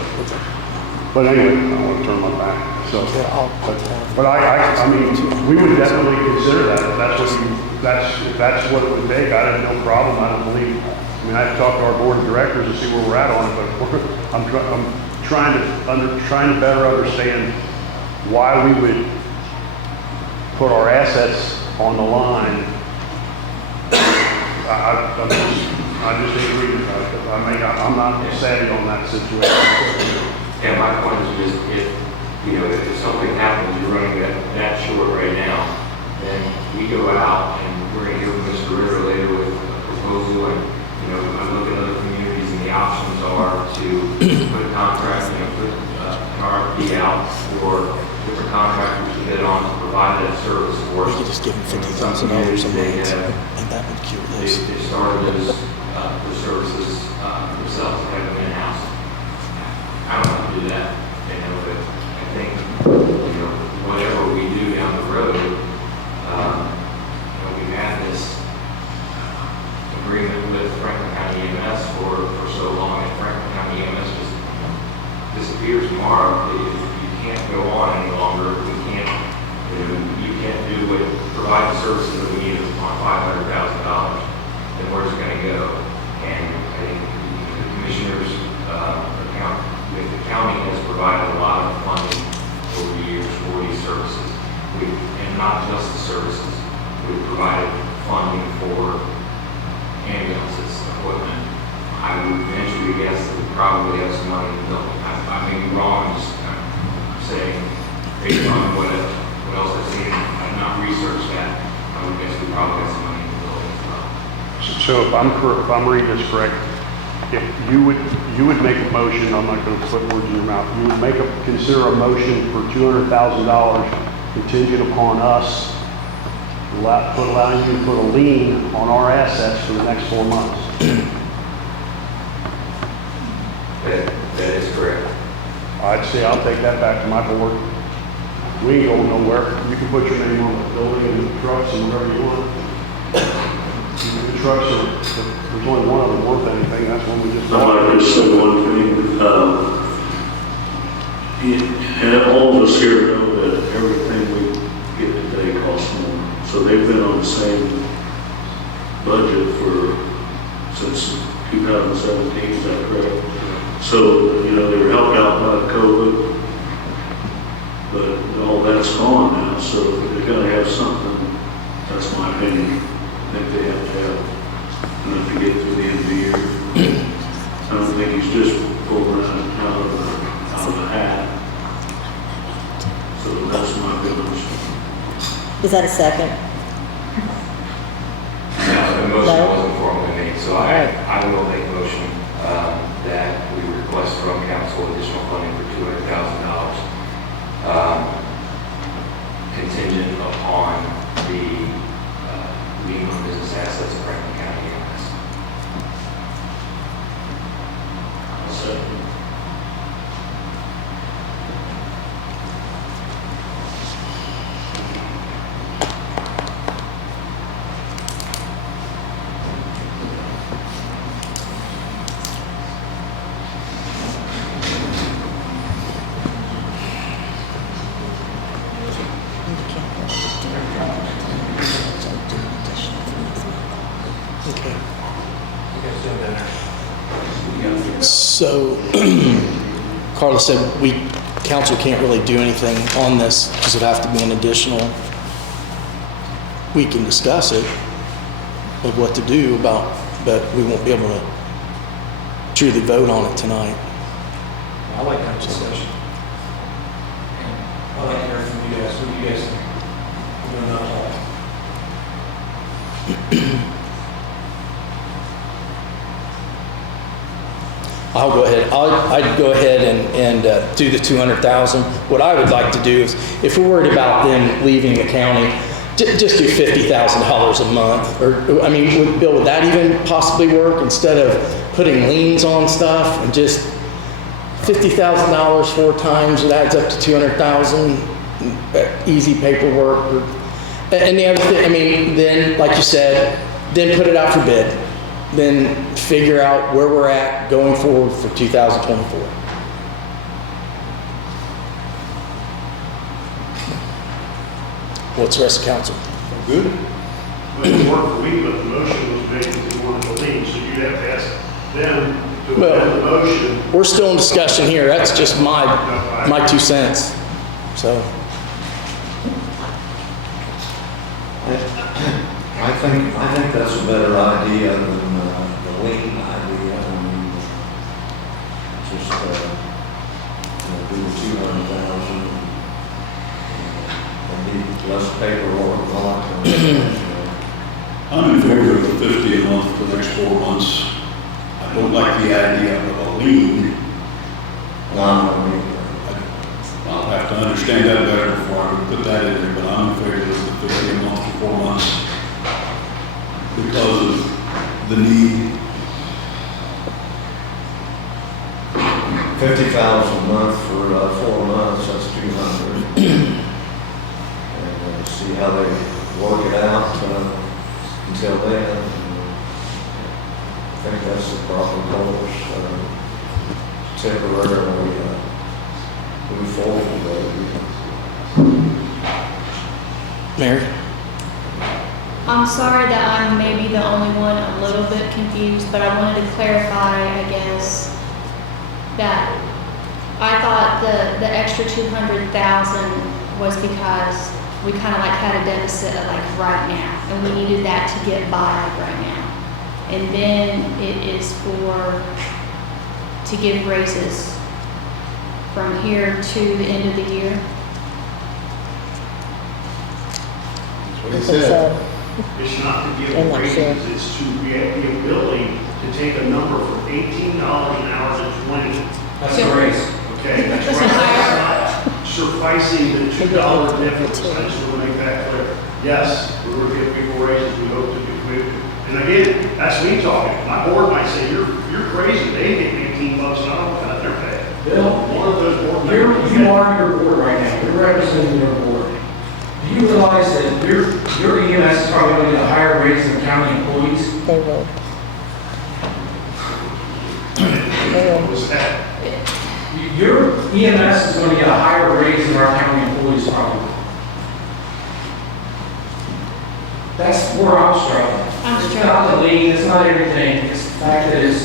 anyway, I don't want to turn my back. So, but I mean, we would definitely consider that. If that's what it would take. I have no problem. I don't believe. I mean, I have to talk to our board of directors and see where we're at on it. But I'm trying to better understand why we would put our assets on the line. I just agree with that. I'm not savvy on that situation. And my point is just if something happens, you're running that short right now, then we go out and we're going to hear from Mr. Ritter later with a proposal, and I look at other communities and the options are to put a contract, put an RFP out for different contractors to get on to provide that service for us. We could just give them $50,000 a month, and that would cure this. They started those services themselves, have them in-house. I don't have to do that, but I think, whatever we do down the road, we've had this agreement with Franklin County EMS for so long, and Franklin County EMS just disappears tomorrow. You can't go on any longer. You can't provide the services that we need on $500,000. Then where's it going to go? And I think the commissioners, the county has provided a lot of funding over the years for these services. And not just the services. We've provided funding for ambulances, equipment. I would venture to guess that we probably have some money in the building. I may be wrong, I'm just saying, based on what else I've seen, I've not researched that. I would guess we probably have some money in the building as well. So if I'm reading this correct, if you would make a motion, I'm not going to put words in your mouth, you would consider a motion for $200,000 contingent upon us allowing you to put a lien on our assets for the next 4 months. That is correct. I'd say I'll take that back to my board. We ain't going nowhere. You can put your name on the building and the trucks and whatever you want. The trucks there's only one of them worth anything. That's one we just bought. I'd like to say one thing. And all of us here know that everything we get today costs more. So they've been on the same budget since 2017, is that correct? So, they were helped out by COVID, but all that's gone now, so they gotta have something. That's my opinion. I think they have to have enough to get through the end of the year. I don't think he's just pulling it out of the hat. So that's my opinion. Is that a second? No, the motion No? wasn't formally made, so I will make a motion that we request from council additional funding for $200,000 So Carla said council can't really do anything on this because it'd have to be an additional, we can discuss it of what to do about, but we won't be able to truly vote on it tonight. I like that discussion. I like hearing from you guys, what do you guys think? We're gonna not I'll go ahead. I'd go ahead and do the 200,000. What I would like to do is, if we're worried about them leaving the county, just do $50,000 a month. Or I mean, Bill, would that even possibly work instead of putting liens on stuff and just $50,000 4 times? It adds up to 200,000. Easy paperwork. And the other thing, I mean, then like you said, then put it out for bid. Then figure out where we're at going forward for 2024. What's the rest of council? Good. Well, it worked for me, but the motion was basically one of the leads, so you'd have to ask them to amend the motion. We're still in discussion here. That's just my 2 cents. So. I think that's a better idea than the lien idea. I mean, just do the 200,000 and be less paperwork and all that kind of stuff. I'm in favor of the 50 a month for the next 4 months. I don't like the idea of a lien. I'll have to understand that better before I would put that in there, but I'm in favor of the 50 a month for 4 months because of the need. 50,000 a month for 4 months, that's 200. And see how they work it out until then. I think that's the proper course. Temporarily move forward with it. Mary? I'm sorry that I'm maybe the only one a little bit confused, but I wanted to clarify, I guess, that I thought the extra 200,000 was because we kind of like had a deficit like right now, and we needed that to get by right now. And then it is to give raises from here to the end of the year. That's what he said. It's not to give I'm not raises, sure. it's to get the ability to take a number from $18 an hour to 20. That's the raise. Okay, that's right. That's not sufficing the $2 difference. I just want to make that clear. Yes, we will give people raises, we hope to do. And again, that's me talking. My board might say, you're crazy. They get $18 an hour, cut their pay. Bill, One of those board members. you are your board right now. You're representing your board. Do you realize that your EMS is probably going to get a higher raise than county employees? They will. What was that? Your EMS is going to get a higher raise than our county employees probably. That's where I'm struggling. It's not the lean, it's not everything. It's the fact that it's,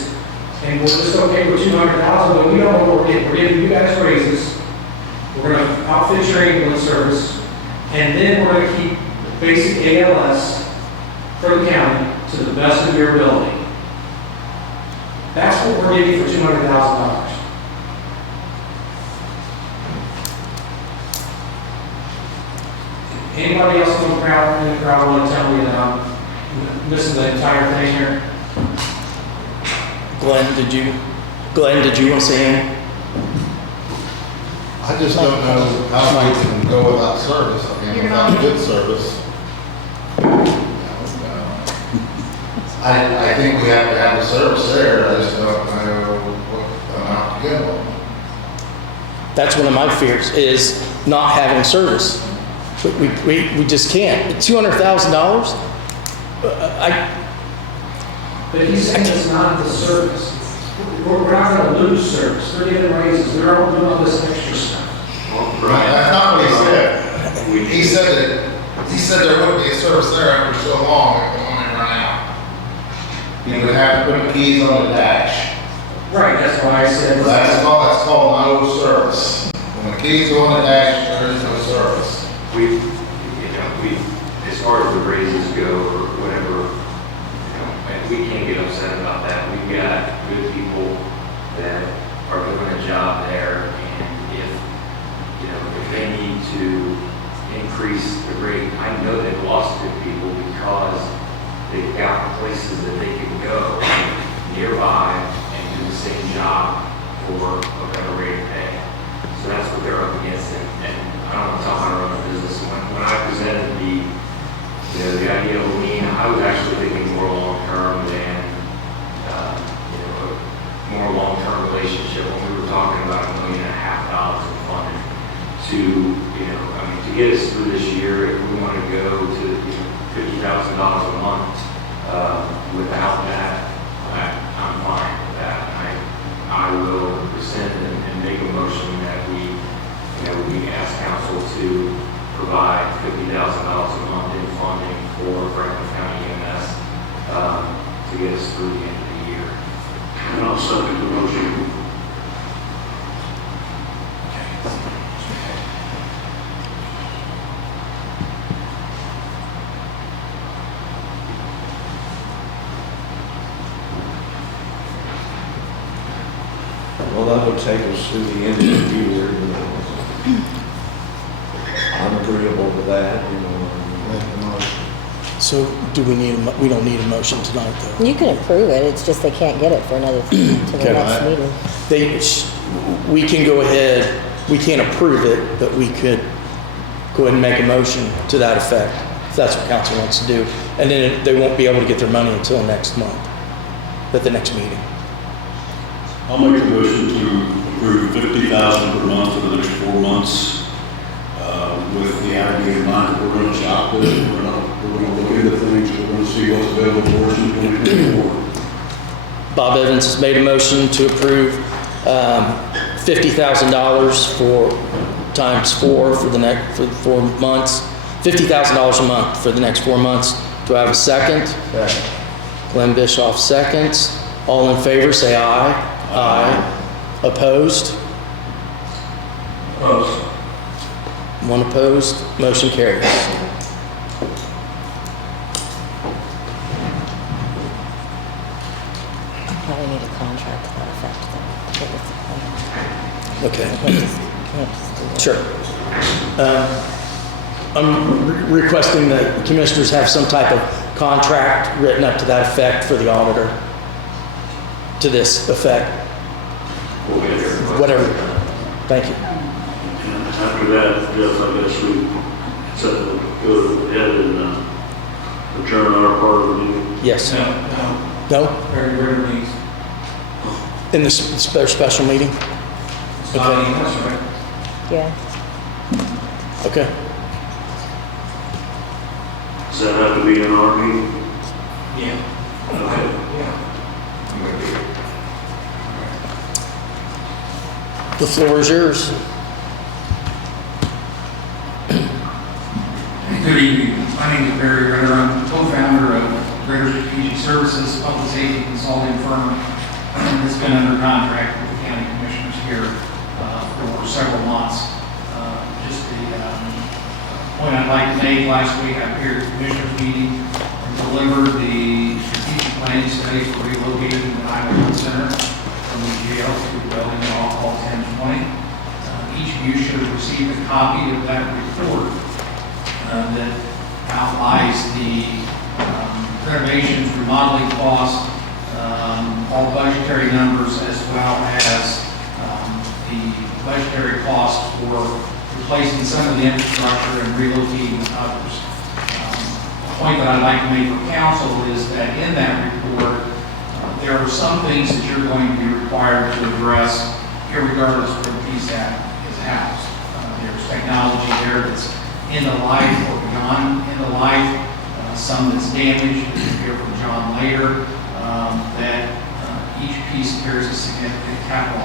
and we're just okay with 200,000, but we don't know what we're getting. We're giving you guys raises. We're going to outfit your ambulance service. And then we're going to keep basic ALS for the county to the best of your ability. That's what we're giving for $200,000. Anybody else in the crowd want to tell me that I'm missing the entire thing here? Glenn, did you want to say anything? I just don't know how we can go without service. I mean, without good service. I think we have to have the service there. I just don't know what amount to go. That's one of my fears is not having service. We just can't. $200,000? But he's saying it's not the service. We're not going to lose service. They're getting raises. They're all doing all this extra stuff. Right, that's not what he said. He said there wouldn't be a service there after so long, it would only run out. He would have to put the keys on the dash. Right, that's why I said. That's called no service. When the keys go on the dash, there is no service. We, as far as the raises go or whatever, and we can't get upset about that. We've got good people that are doing a job there, and if they need to increase the rate, I know they've lost good people because they've got places that they can go nearby and do the same job for a better rate of pay. So that's what they're up against, and I don't want to tell how to run a business. When I presented the idea of lean, I was actually thinking more long-term than, a more long-term relationship. When we were talking about $1.5 million in funding to get us through this year, if we want to go to $50,000 a month, without that, I'm fine with that. I will rescind and make a motion that we ask council to provide $50,000 a month in funding for Franklin County EMS to get us through the end of the year. And I'll second the motion. Well, that would take us through the end of the year, I'm agreeable with that, Make the motion. So do we need, we don't need a motion tonight, though? You can approve it, it's just they can't get it for another, to the Okay. next meeting. We can go ahead, we can't approve it, but we could go ahead and make a motion to that effect, if that's what council wants to do. And then they won't be able to get their money until next month, at the next meeting. I'll make a motion to approve $50,000 per month for the next 4 months, with the attitude in mind that we're going to shop this, we're going to look into things, we're going to see what's available for us in 2024. Bob Evans has made a motion to approve $50,000 for times 4 for the 4 months, $50,000 a month for the next 4 months. Do I have a second? Second. Glenn Bischoff seconds. All in favor, say aye. Aye. Opposed? Opposed. One opposed. Motion carries. Probably need a contract to that effect, though. Okay. Can't just do that. Sure. I'm requesting that commissioners have some type of contract written up to that effect for the auditor. To this effect. Whatever. Thank you. After that, Jeff, I guess we said to go ahead and adjourn our part of the meeting. Yes. No, No? very rare meetings. In this special meeting? It's not Okay. EMS, right? Yeah. Okay. Does that have to be in our meeting? Yeah. Okay. Yeah. The floor is yours. Good evening. My name is Barry Ritter. I'm co-founder of Ritter Strategic Services, public safety consulting firm that's been under contract with the county commissioners here for several months. Just the point I'd like to make, last week I appeared at the commissioners meeting and delivered the strategic planning study for relocating the 911 center from the jail to the building I'll call 1020. Each of you should have received a copy of that report that outlines the renovations, remodeling costs, all budgetary numbers, as well as the budgetary costs for replacing some of the infrastructure and relocating others. The point that I'd like to make for council is that in that report, there are some things that you're going to be required to address, irregardless of where the PSAP is housed. There's technology there that's in the life or beyond in the life, some that's damaged, as you hear from John later, that each piece carries a significant capital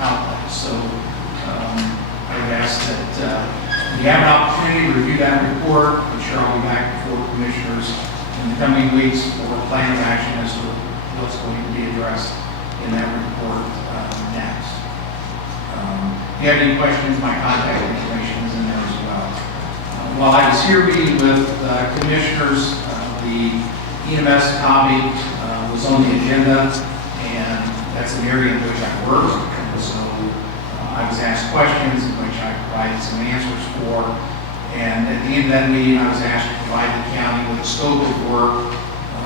outlay. So I would ask that you have an opportunity to review that report. I'm sure I'll be back before commissioners in the coming weeks for a plan of action as to what's going to be addressed in that report next. If you have any questions, my contact information is in there as well. While I was here meeting with commissioners, the EMS topic was on the agenda, and that's an area in which I work. And so I was asked questions in which I provided some answers for. And at the end of that meeting, I was asked to provide the county with a scope of work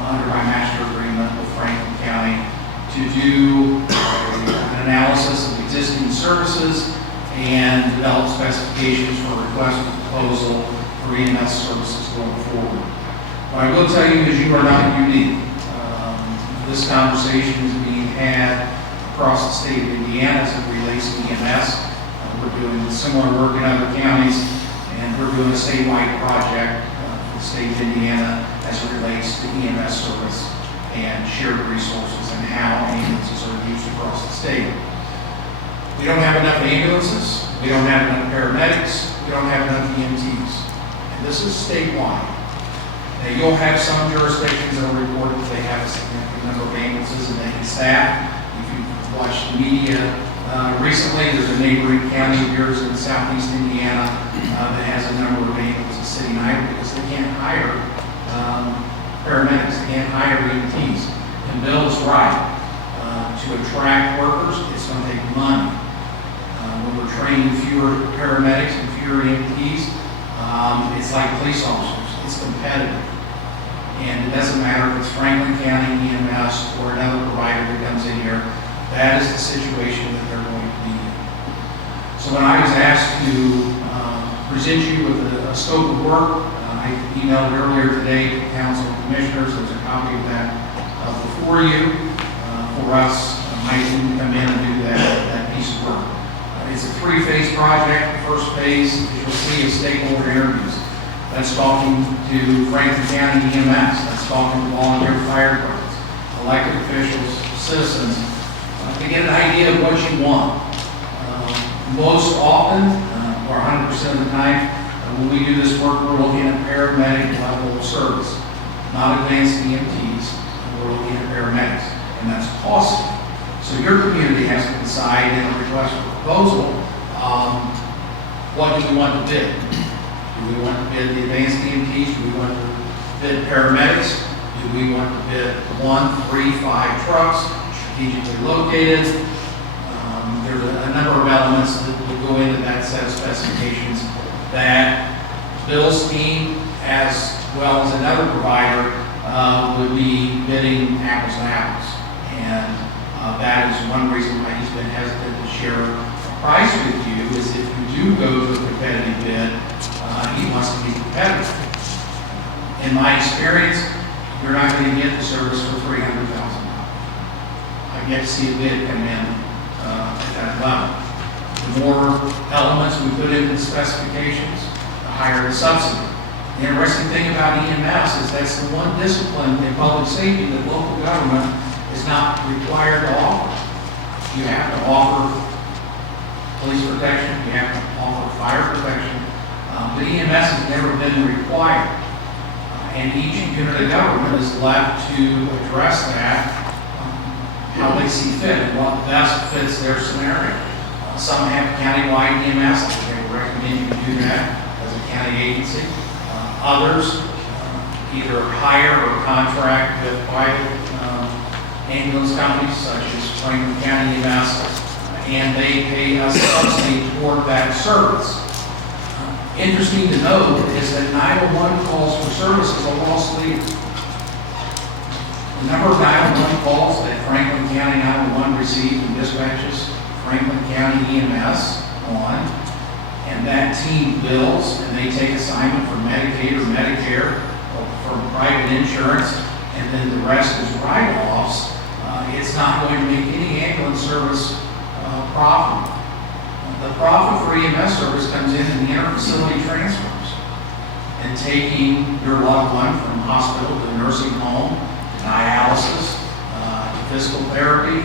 under my master agreement with Franklin County to do an analysis of existing services and develop specifications for request for proposal for EMS services going forward. What I will tell you is you are not unique. This conversation is being had across the state of Indiana as it relates to EMS. We're doing similar work in other counties, and we're doing a statewide project for the state of Indiana as it relates to EMS service and shared resources and how ambulances are used across the state. We don't have enough ambulances, we don't have enough paramedics, we don't have enough EMTs. And this is statewide. Now, you'll have some jurisdictions that will report that they have a significant number of ambulances and they can staff. If you've watched the media recently, there's a neighboring county of yours in southeast Indiana that has a number of ambulances sitting idle because they can't hire paramedics, they can't hire EMTs. And Bill is right. To attract workers, it's going to take money. When we're training fewer paramedics and fewer EMTs, it's like police officers. It's competitive. And it doesn't matter if it's Franklin County EMS or another provider that comes in here, that is the situation that they're going to be in. So when I was asked to present you with a scope of work, I emailed earlier today to council and commissioners. There's a copy of that before you. For us, my team to come in and do that piece of work. It's a three-phase project. The first phase, as you'll see, is stakeholder interviews. That's talking to Franklin County EMS. That's talking to volunteer fire departments, elected officials, citizens, to get an idea of what you want. Most often, or 100% of the time, when we do this work, we're looking at paramedic level of service, not advanced EMTs. We're looking at paramedics, and that's costly. So your community has to decide in a request for proposal, what do we want to bid? Do we want to bid the advanced EMTs? Do we want to bid paramedics? Do we want to bid 1, 3, 5 trucks strategically located? There's a number of elements that will go into that set of specifications that Bill's team, as well as another provider, would be bidding apples to apples. And that is one reason why he's been hesitant to share a price with you, is if you do go to a competitive bid, he wants to be competitive. In my experience, you're not going to get the service for $300,000. I've yet to see a bid come in at that level. The more elements we put into the specifications, the higher the subsidy. The interesting thing about EMS is that's the one discipline in public safety that local government is not required to offer. You have to offer police protection, you have to offer fire protection, but EMS has never been required. And each unit of government is left to address that how they see fit and what best fits their scenario. Some have countywide EMS, I think they would recommend you do that as a county agency. Others either hire or contract with private ambulance companies such as Franklin County EMS, and they pay us subsidy toward that service. Interesting to note is that 911 calls for service is a lost leader. The number of 911 calls that Franklin County 911 receives and dispatches Franklin County EMS on, and that team bills, and they take assignment for Medicaid or Medicare or from private insurance, and then the rest is write-offs, it's not going to make any ambulance service profitable. The profit for EMS service comes in the inter-facility transfers and taking your loved one from hospital to nursing home, to dialysis, to physical therapy.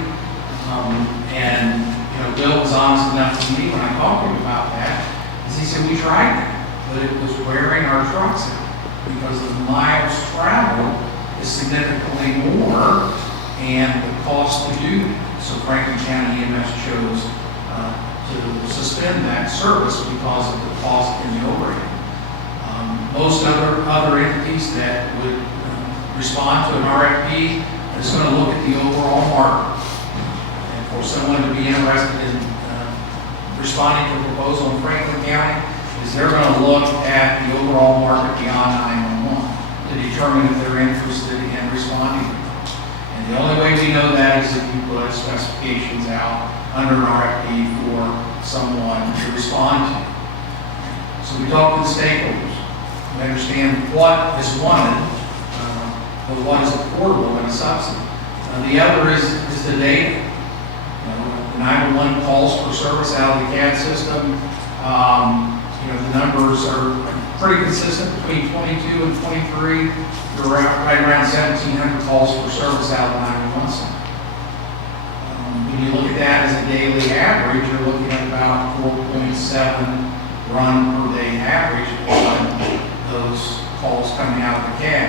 And Bill was honest enough to me when I talked to him about that, is he said, we tried that, but it was wearing our trucks out because the miles traveled is significantly more and the cost to do that. So Franklin County EMS chose to suspend that service because of the cost in the overhead. Most other entities that would respond to an RFP is going to look at the overall market. And for someone to be interested in responding to a proposal in Franklin County, is they're going to look at the overall market beyond 911 to determine if they're interested in responding. And the only way we know that is if you put specifications out under an RFP for someone to respond to. So we talk to the stakeholders. We understand what is wanted, but what is affordable in a subsidy. The other is the data. The 911 calls for service out of the CAD system. The numbers are pretty consistent between 22 and 23. They're right around 1,700 calls for service out of the 911 center. When you look at that as a daily average, you're looking at about 4.7 run per day average on those calls coming out of the CAD.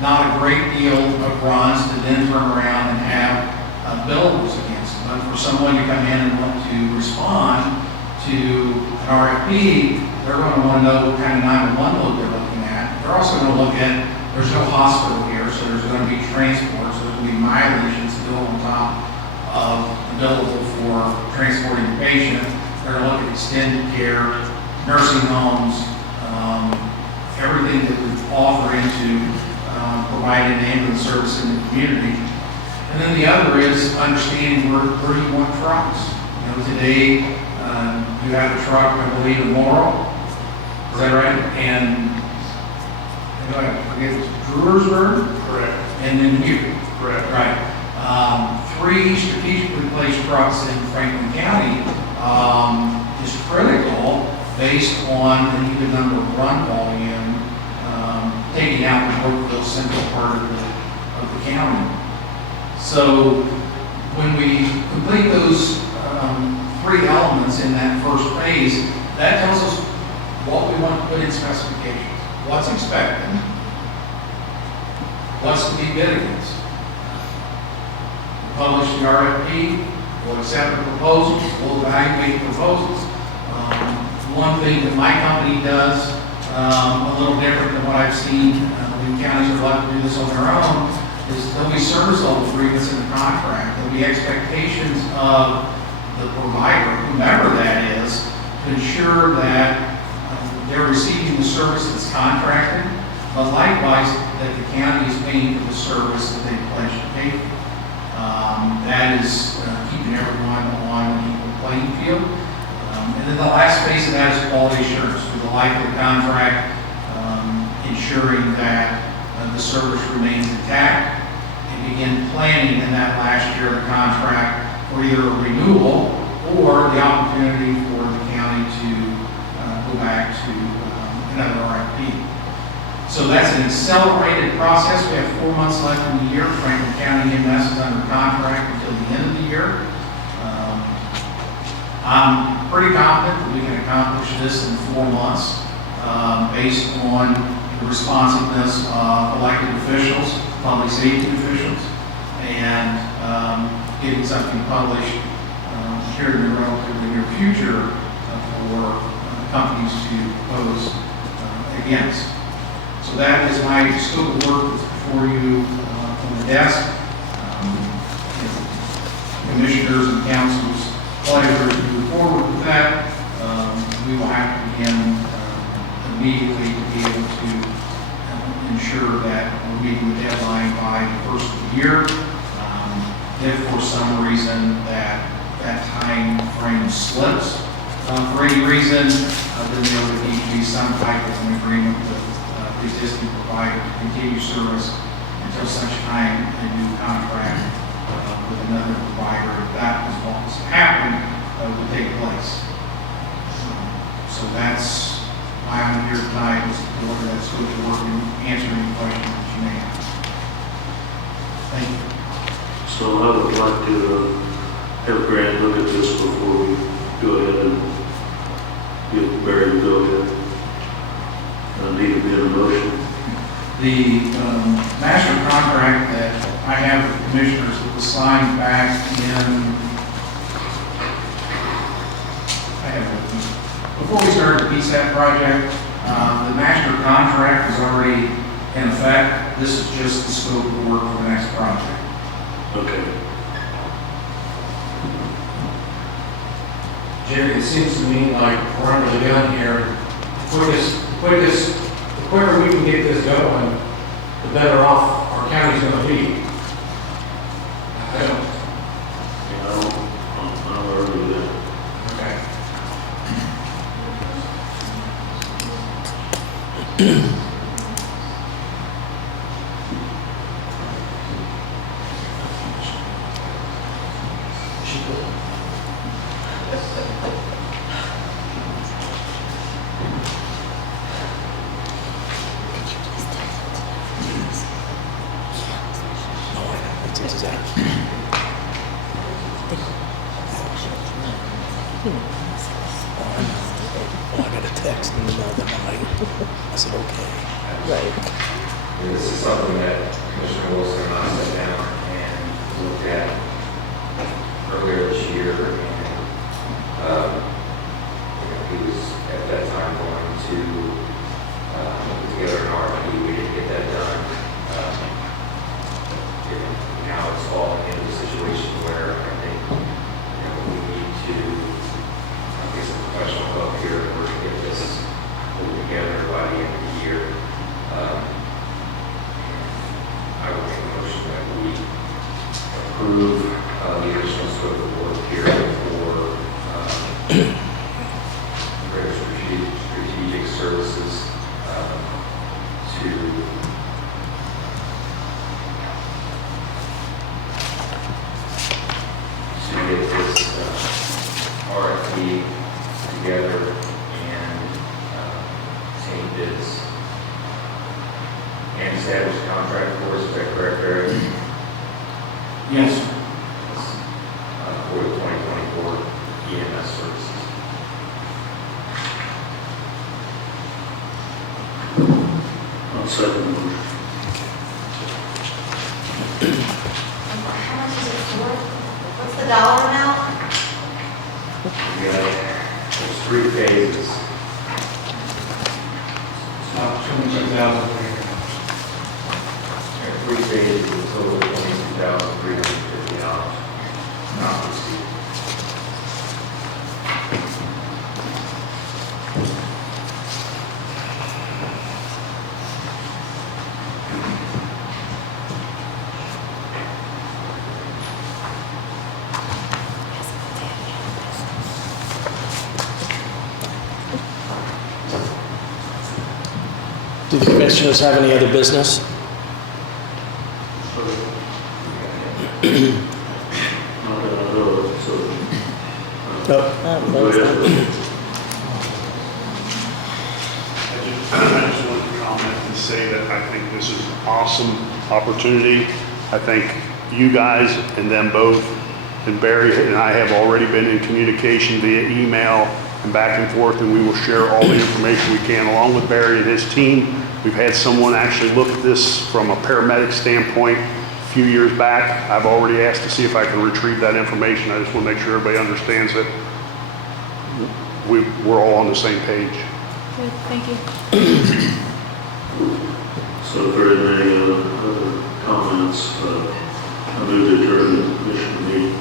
Not a great deal of runs to then turn around and have billables against them. But for someone to come in and want to respond to an RFP, they're going to want to know what kind of 911 load they're looking at. They're also going to look at, there's no hospital here, so there's going to be transport, so there's going to be mileage that's built on top of billable for transporting the patient. They're going to look at extended care, nursing homes, everything that we offer into providing ambulance service in the community. And then the other is understanding where you want trucks. Today you have a truck, I believe, in Laurel. Is that right? And I forget, it's Drewersburg? Correct. And then here. Correct. Right. 3 strategically placed trucks in Franklin County is critical based on the needed number of run volume, taking out the Brookville central part of the county. So when we complete those 3 elements in that first phase, that tells us what we want to put in specifications, what's expected, what's to be bid against. Publish the RFP, we'll accept the proposals, we'll evaluate the proposals. One thing that my company does, a little different than what I've seen when counties are allowed to do this on their own, is there'll be service level agreements in the contract. There'll be expectations of the provider, whomever that is, to ensure that they're receiving the service that's contracted, but likewise that the county is paying for the service that they pledged to pay for. That is keeping everyone on an equal playing field. And then the last phase of that is quality assurance, through the life of the contract, ensuring that the service remains intact, and begin planning in that last year of the contract for either a renewal or the opportunity for the county to go back to another RFP. So that's an accelerated process. We have 4 months left in the year. Franklin County EMS is under contract until the end of the year. I'm pretty confident that we can accomplish this in 4 months based on the responsiveness of elected officials, public safety officials, and getting something published here in the relatively near future for companies to propose against. So that is my scope of work that's before you on the desk. Commissioners and councils, pleasure to move forward with that. We will have to begin immediately to be able to ensure that we're meeting the deadline by the first of the year. If for some reason that time frame slips, for any reason, then there would need to be some type of an agreement with the existing provider to continue service until such time a new contract with another provider, if that was what was to happen, would take place. So that's why I'm here tonight, is to deliver that scope of work and answer any questions that you may have. Thank you. So I would like to have Grant look at this before we go ahead and get Barry to go ahead. I need to be in a motion. The master contract that I have with the commissioners was signed back in, before we started the PSAP project. The master contract is already in effect. This is just the scope of work for the next project. Okay. Jerry, it seems to me like we're under the gun here. The quicker we can get this going, the better off our county's gonna be. I don't, I'll argue with that. okay. I got a text in the middle of the night. I said, okay. Right. And this is something that Commissioner Wilson and I sat down and looked at earlier this year, and he was at that time going to put together an RFP. We didn't get that done. Now it's falling into a situation where I think we need to get some professional help here in order to get this put together by the end of the year. I would make a motion that we approve the additional scope of work here for greater strategic services to get this RFP together and obtain bids and establish a contract for us. Is that correct, Barry? Yes. For the 2024 EMS services. I'll second the motion. How much is it for? What's the dollar amount? We got, there's 3 phases. About 22,000. 3 phases, a total of $22,350. Not received. Do the commissioners have any other business? Not that I know of, so. Oh, Go ahead. I just wanted to comment and say that I think this is an awesome opportunity. I think you guys and them both, and Barry and I have already been in communication via email and back and forth, and we will share all the information we can along with Barry and his team. We've had someone actually look at this from a paramedic standpoint a few years back. I've already asked to see if I can retrieve that information. I just want to make sure everybody understands that we're all on the same page. Good, thank you. So if there are any other comments, I move to adjourn the commission meeting.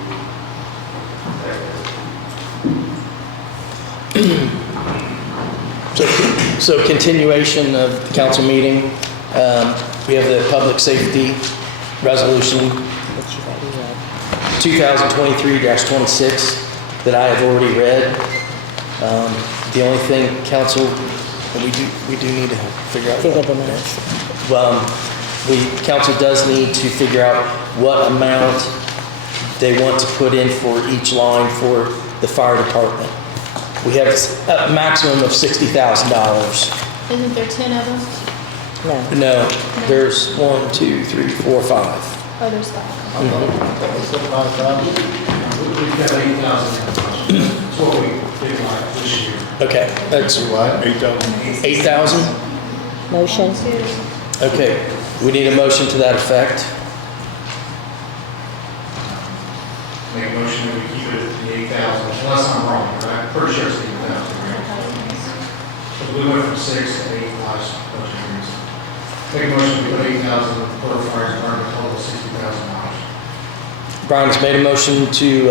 So continuation of the council meeting. We have the public safety resolution Which you already read. 2023-26 that I have already read. The only thing, council, we do need to figure out. Figure the minutes. Council does need to figure out what amount they want to put in for each line for the fire department. We have a maximum of $60,000. Isn't there 10 of them? No. No, there's 1, 2, 3, 4, 5. Oh, there's 5. We've got 8,000. That's what we did like this year. Okay, that's What? 8,000? Motion? Okay, we need a motion to that effect. first year was 8,000, right? So we went from 6 to 8 last budget years. Make a motion to put 8,000 for the fire department, total $60,000. Brian has made a motion to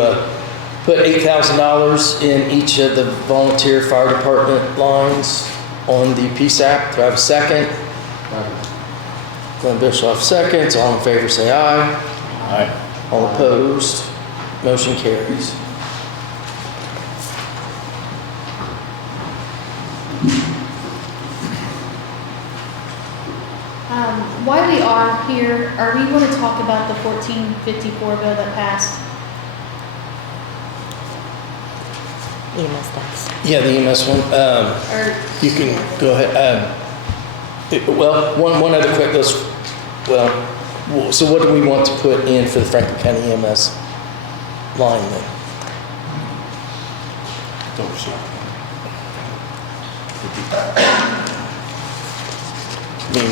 put $8,000 in each of the volunteer fire department lines on the PSAP. Do I have a second? Glenn Bischoff seconds. All in favor say aye. Aye. All opposed? Motion carries. While we are here, are we going to talk about the 1454 bill that passed? EMS tax. Yeah, the EMS one. Or You can go ahead. Well, one other quick, so what do we want to put in for the Franklin County EMS line then? I mean,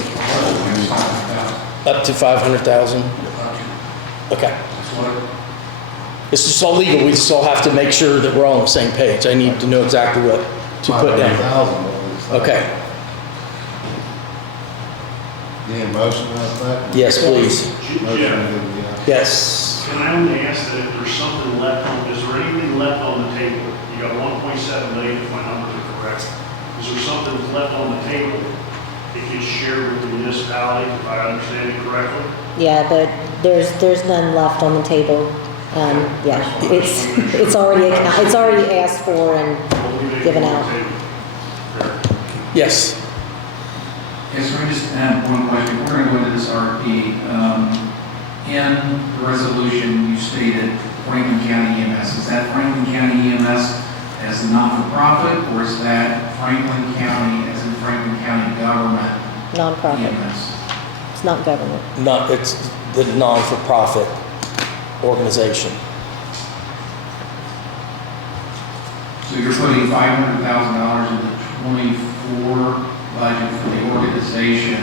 up to 500,000? Okay. It's just all legal. We just all have to make sure that we're all on the same page. I need to know exactly what to put down. Okay. Need a motion on that? Yes, please. Yeah. Yes. Can I only ask that if there's something left on, is there anything left on the table? You got 1.7 million if my numbers are correct. Is there something left on the table that gets shared with the municipality, if I understand it correctly? Yeah, but there's none left on the table. Yeah, it's already asked for and given out. Yes. Yes, so I just add one question. We're going to go into this RFP. In the resolution, you stated Franklin County EMS. Is that Franklin County EMS as a not-for-profit, or is that Franklin County as in Franklin County government? Non-profit. EMS? It's not government. It's the non-for-profit organization. So you're putting $500,000 in the 24 budget for the organization.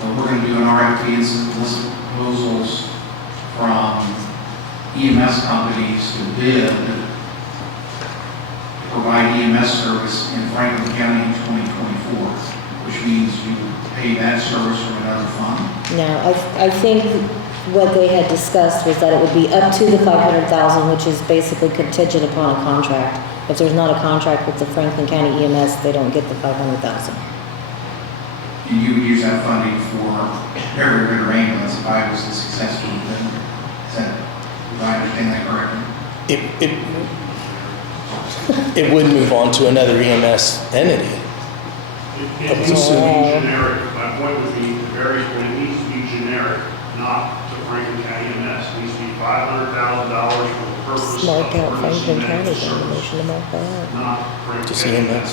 But we're going to do an RFP and solicit proposals from EMS companies to bid to provide EMS service in Franklin County in 2024, which means you pay that service from another fund. No, I think what they had discussed was that it would be up to the 500,000, which is basically contingent upon a contract. If there's not a contract with the Franklin County EMS, they don't get the 500,000. And you would use that funding for every regular ambulance if I was a successful vendor. Is that, do I understand that correctly? It would move on to another EMS entity. It needs to be generic. My point would be the very, but it needs to be generic, not to Franklin County EMS. It needs to be $500,000 for the purpose of Mark out purchasing Franklin medical County, then service, motion to mark that out. not Franklin Just County EMS.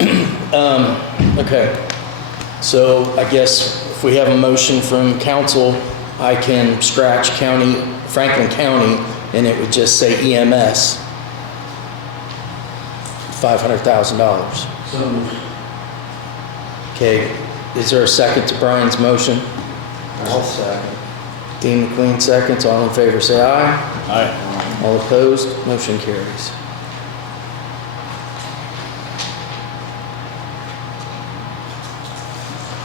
EMS. Okay. So I guess if we have a motion from council, I can scratch Franklin County, and it would just say EMS. $500,000. So moved. Okay, is there a second to Brian's motion? I'll second. Dean McQueen seconds. All in favor say aye. Aye. All opposed? Motion carries.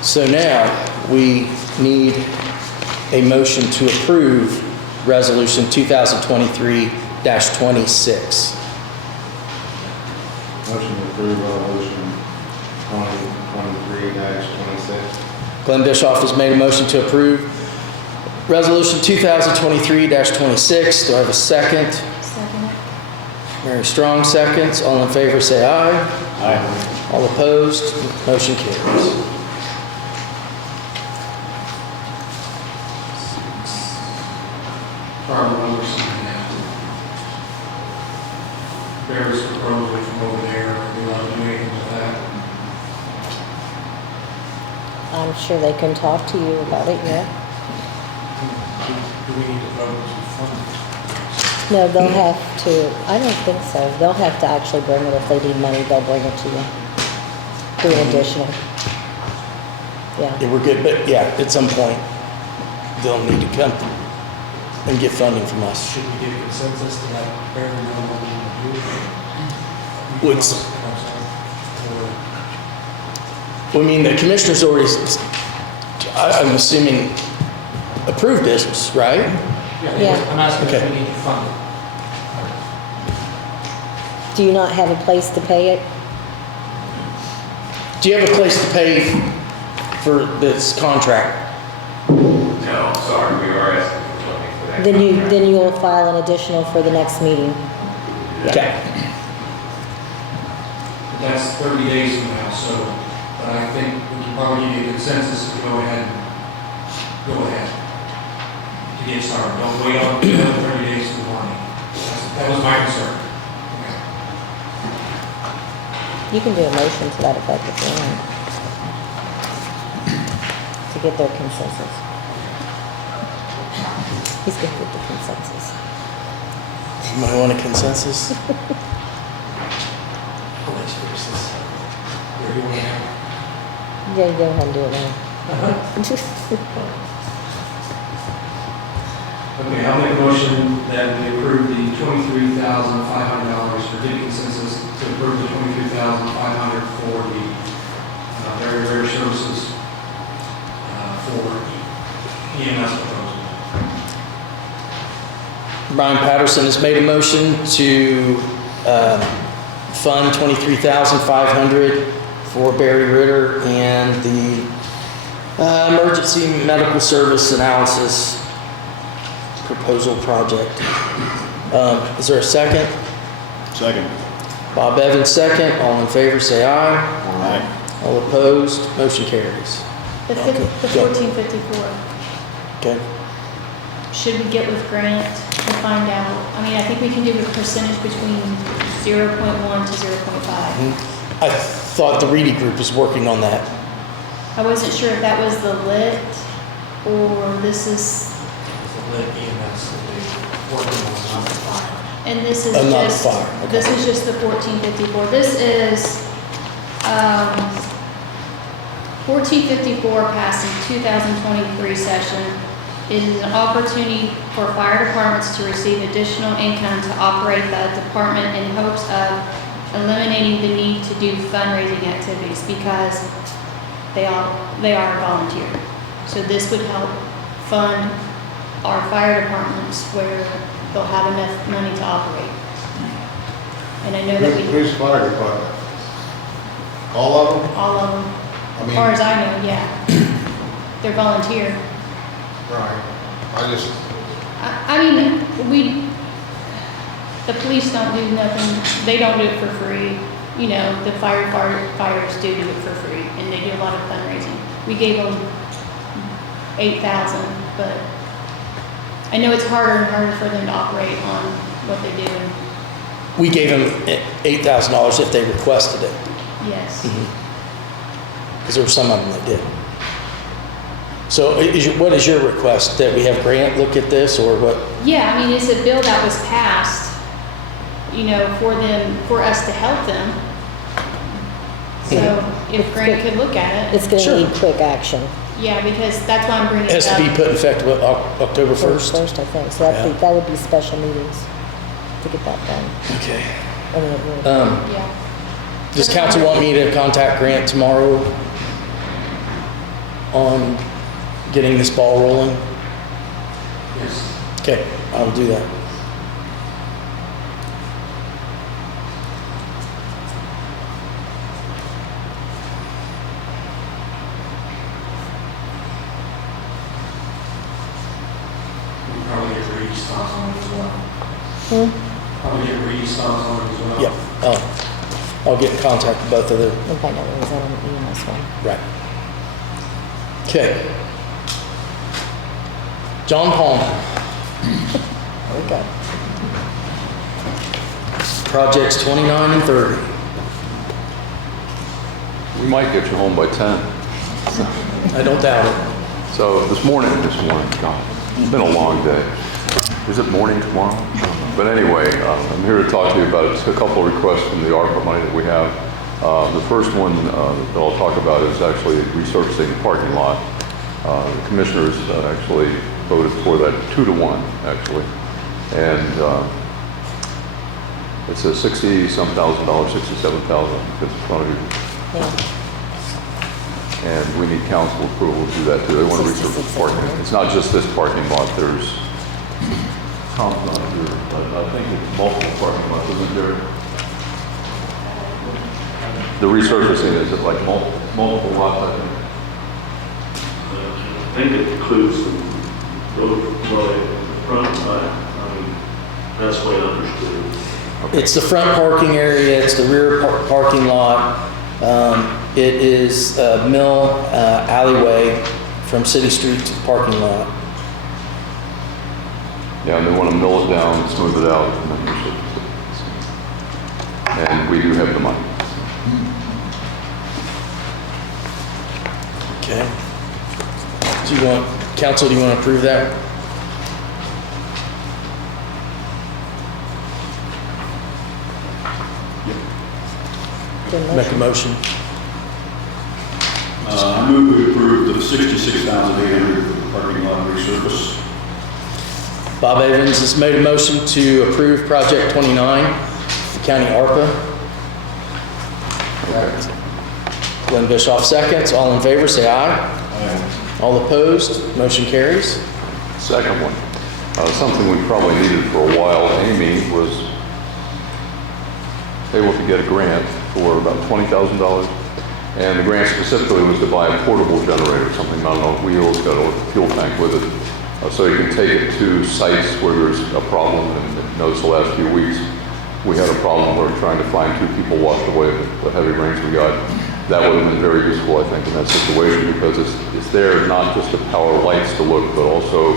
So now we need a motion to approve Resolution 2023-26. Motion to approve resolution 2023-26. Glenn Bischoff has made a motion to approve Resolution 2023-26. Do I have a second? second it. Mary Strong seconds. All in favor say aye. Aye. All opposed? Motion carries. Barbara Wilson, various proposals from over there, do you want to do anything with that? I'm sure they can talk to you about it, yeah. Do we need to vote to fund No, they'll have to, I don't think so. They'll have to actually bring it. If they need money, they'll bring it to you. Do an additional. Yeah. Yeah, we're good, but yeah, at some point, they'll need to come and get funding from us. Should we get consensus to let Barry know what we want to do? Would- Or I mean, the commissioners already, I'm assuming, approved this, right? Yeah. I'm asking if Okay. we need to fund it. Do you not have a place to pay it? Do you have a place to pay for this contract? No, sorry, we are asking for funding for that. contract. Then you will file an additional for the next meeting. Okay. But that's 30 days from now, so, but I think we can probably get a consensus to go ahead to get started. Don't wait on another 30 days for the money. That was my concern. Okay. You can do a motion to that effect if you want. To get their consensus. He's good with the consensus. You might want a consensus? I'll let you finish this. Where do you want to go? Yeah, you go ahead and do it now. Okay, I'll make a motion that we approve the $23,500 for getting consensus to approve the $23,500 for the very rare services for EMS proposal. Brian Patterson has made a motion to fund $23,500 for Barry Ritter and the emergency medical service analysis proposal project. Is there a second? Second. Bob Evans, second. All in favor, say aye. Aye. All opposed, motion carries. The Okay, go. 1454, Okay. should we get with Grant and find out? I mean, I think we can do a percentage between 0.1 to 0.5. I thought the Reedy Group was working on that. I wasn't sure if that was the lit or this is, It's a lit EMS that they working on, not the fire. and this is Not the just, fire, okay. this is just the 1454. This is, 1454 passed in 2023 session. It is an opportunity for fire departments to receive additional income to operate the department in hopes of eliminating the need to do fundraising activities because they are volunteer. So this would help fund our fire departments where they'll have enough money to operate. And I know that we, Who's fire department? All of them? all of them, I as mean, far as I know, yeah. They're volunteer. right. I just, I mean, the police don't do nothing, they don't do it for free. You know, the firefighters do it for free, and they do a lot of fundraising. We gave them 8,000, but I know it's harder and harder for them to operate on what they do. We gave them $8,000 if they requested it, Yes. because there were some of them that did. So what is your request? That we have Grant look at this, or what? Yeah, I mean, it's a bill that was passed, you know, for us to help them. So if Grant could look at it, It's gonna Sure. need quick action. yeah, because that's why I'm bringing It it has to up. be put in effect, what, October 1st? First, I think, so Yeah. that would be special meetings to get that done. Okay. I mean, it would. Yeah. Does council want me to contact Grant tomorrow on getting this ball rolling? Yes. Okay, I'll do that. We can probably get Reedy's thoughts on it as well. Probably get Reedy's thoughts on it as well. Yep, I'll get in contact with both of them. And find out what was on the EMS one. Right. Okay. John Palmer, Okay. projects 29 and 30. We might get you home by 10. I don't doubt it. So this morning, God, it's been a long day. Is it morning tomorrow? But anyway, I'm here to talk to you about a couple of requests from the ARPA money that we have. The first one that I'll talk about is actually resurfacing the parking lot. The commissioners actually voted for that 2-to-1, actually. And it's a $60-some thousand, $67,000, it's in front of you. And we need council approval to do that too. They want to research parking. It's not just this parking lot, there's, Tom's not here, but I think it's multiple parking lots, isn't there? The resurfacing, is it like multiple lots, I think? I think it includes the road, well, the front, I mean, that's the way I understood it. It's the front parking area, it's the rear parking lot. It is a mill alleyway from City Street to the parking lot. Yeah, and they want to mill it down, smooth it out, and then resurface it. And we do have the money. Okay. Council, do you want to approve that? Make a motion. I move we approve the $66,800 for the parking lot resurface. Bob Evans has made a motion to approve Project 29, the county ARPA. Glenn Bischoff seconds. All in favor, say aye. Aye. All opposed, motion carries. Second one, something we probably needed for a while. Amy was able to get a grant for about $20,000. And the grant specifically was to buy a portable generator, something mounted on wheels, got a fuel tank with it. So you can take it to sites where there's a problem. And notice the last few weeks, we had a problem where we're trying to find 2 people washed away with the heavy rains we got. That would have been very useful, I think, in that situation, because it's there not just to power lights to look, but also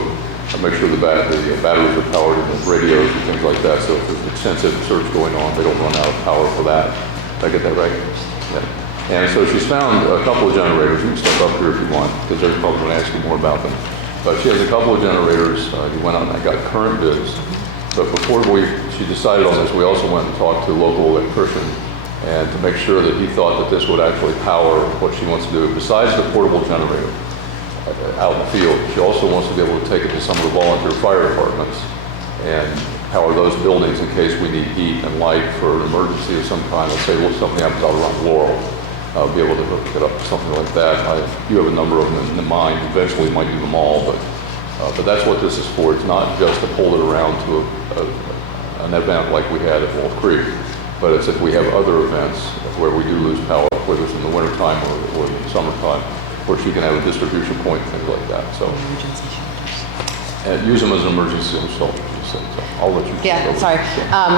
make sure the batteries are powered and the radios and things like that. So if there's extensive search going on, they don't run out of power for that. Did I get that right? Yeah. And so she's found a couple of generators. You can step up here if you want, because they're probably going to ask you more about them. But she has a couple of generators. We went out and I got current bids. But before she decided on this, we also went and talked to a local electrician, and to make sure that he thought that this would actually power what she wants to do. Besides the portable generator out in the field, she also wants to be able to take it to some of the volunteer fire departments and power those buildings in case we need heat and light for an emergency of some kind. Let's say, well, something happens out around Laurel. Be able to hook it up to something like that. You have a number of them in mind. Eventually, we might do them all, but that's what this is for. It's not just to pull it around to an event like we had at Wolf Creek, but it's if we have other events where we do lose power, whether it's in the wintertime or in the summertime, where she can have a distribution point, things like that. So, and use them as an emergency shelter. So I'll let you. Yeah, sorry.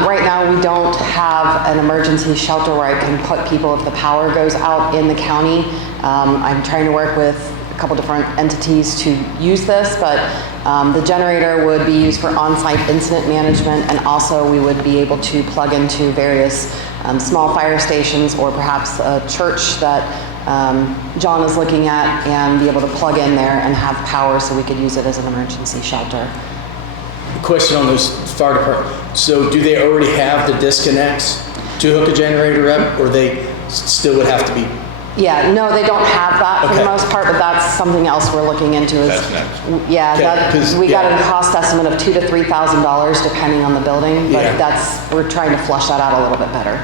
Right now, we don't have an emergency shelter where I can put people if the power goes out in the county. I'm trying to work with a couple different entities to use this, but the generator would be used for on-site incident management, and also we would be able to plug into various small fire stations or perhaps a church that John is looking at, and be able to plug in there and have power so we could use it as an emergency shelter. Question on those fire department. So do they already have the disconnects to hook a generator up, or they still would have to be? Yeah, no, they don't have that for the most part, but that's something else we're looking into. That's next. Yeah, we got a cost estimate of $2,000 to $3,000 depending on the building, but we're trying to flush that out a little bit better.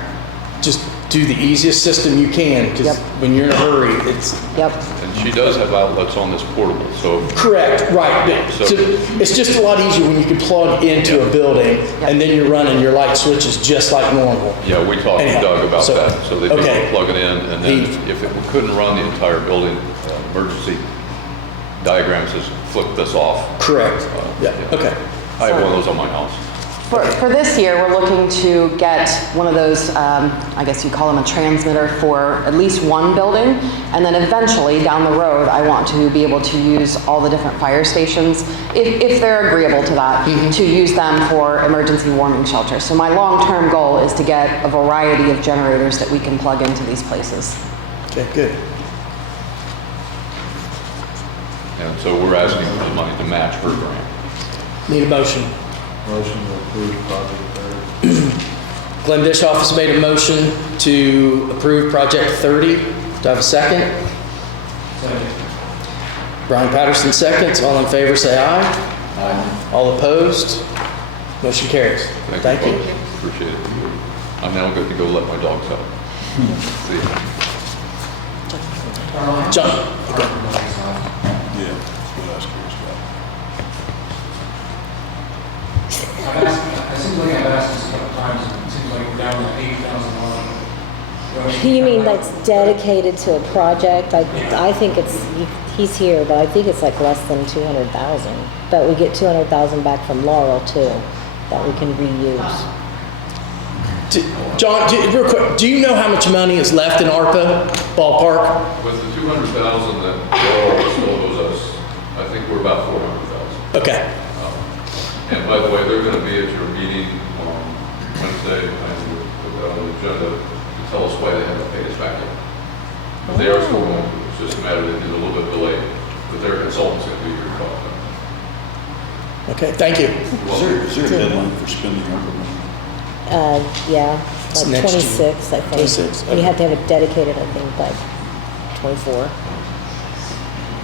Just do the easiest system you can, because when you're in a hurry, it's... And she does have outlets on this portable, so... Correct, right. So it's just a lot easier when you can plug into a building, and then you're running your light switches just like normal. Yeah, we talked to Doug about that, so they'd be able to plug it in, and then if we couldn't run the entire building, emergency diagrams just flip this off. Correct. Okay. I have one of those on my house. For this year, we're looking to get one of those, I guess you call them a transmitter, for at least one building. And then eventually, down the road, I want to be able to use all the different fire stations, if they're agreeable to that, to use them for emergency warming shelters. So my long-term goal is to get a variety of generators that we can plug into these places. Okay, good. And so we're asking for the money to match her grant. Need a motion. Motion to approve project 30. Glenn Bischoff has made a motion to approve Project 30. Do I have a second? Second. Brian Patterson seconds. All in favor, say aye. Aye. All opposed? Motion carries. Thank you. folks. Appreciate it. I'm now good to go let my dogs out. See ya. John. Okay. Yeah, that's what I was curious about. It seems like I've asked this a couple times, it seems like we're down to $8,000. You mean that's dedicated to a project? I think it's, he's here, but I think it's like less than 200,000. But we get 200,000 back from Laurel too, that we can reuse. John, real quick, do you know how much money is left in ARPA ballpark? With the 200,000 that Laurel still owes us, I think we're about 400,000. Okay. And by the way, they're going to be at your meeting on Wednesday, with on the agenda to tell us why they haven't paid us back yet. But they are still going to. It's just a matter that it's a little bit delayed, but their consultants going to be here to talk about it. Okay, thank you. Is there a deadline for spending ARPA money? Yeah, It's like next year. 26, I think. 26, And you have to have it dedicated, I think, by 24.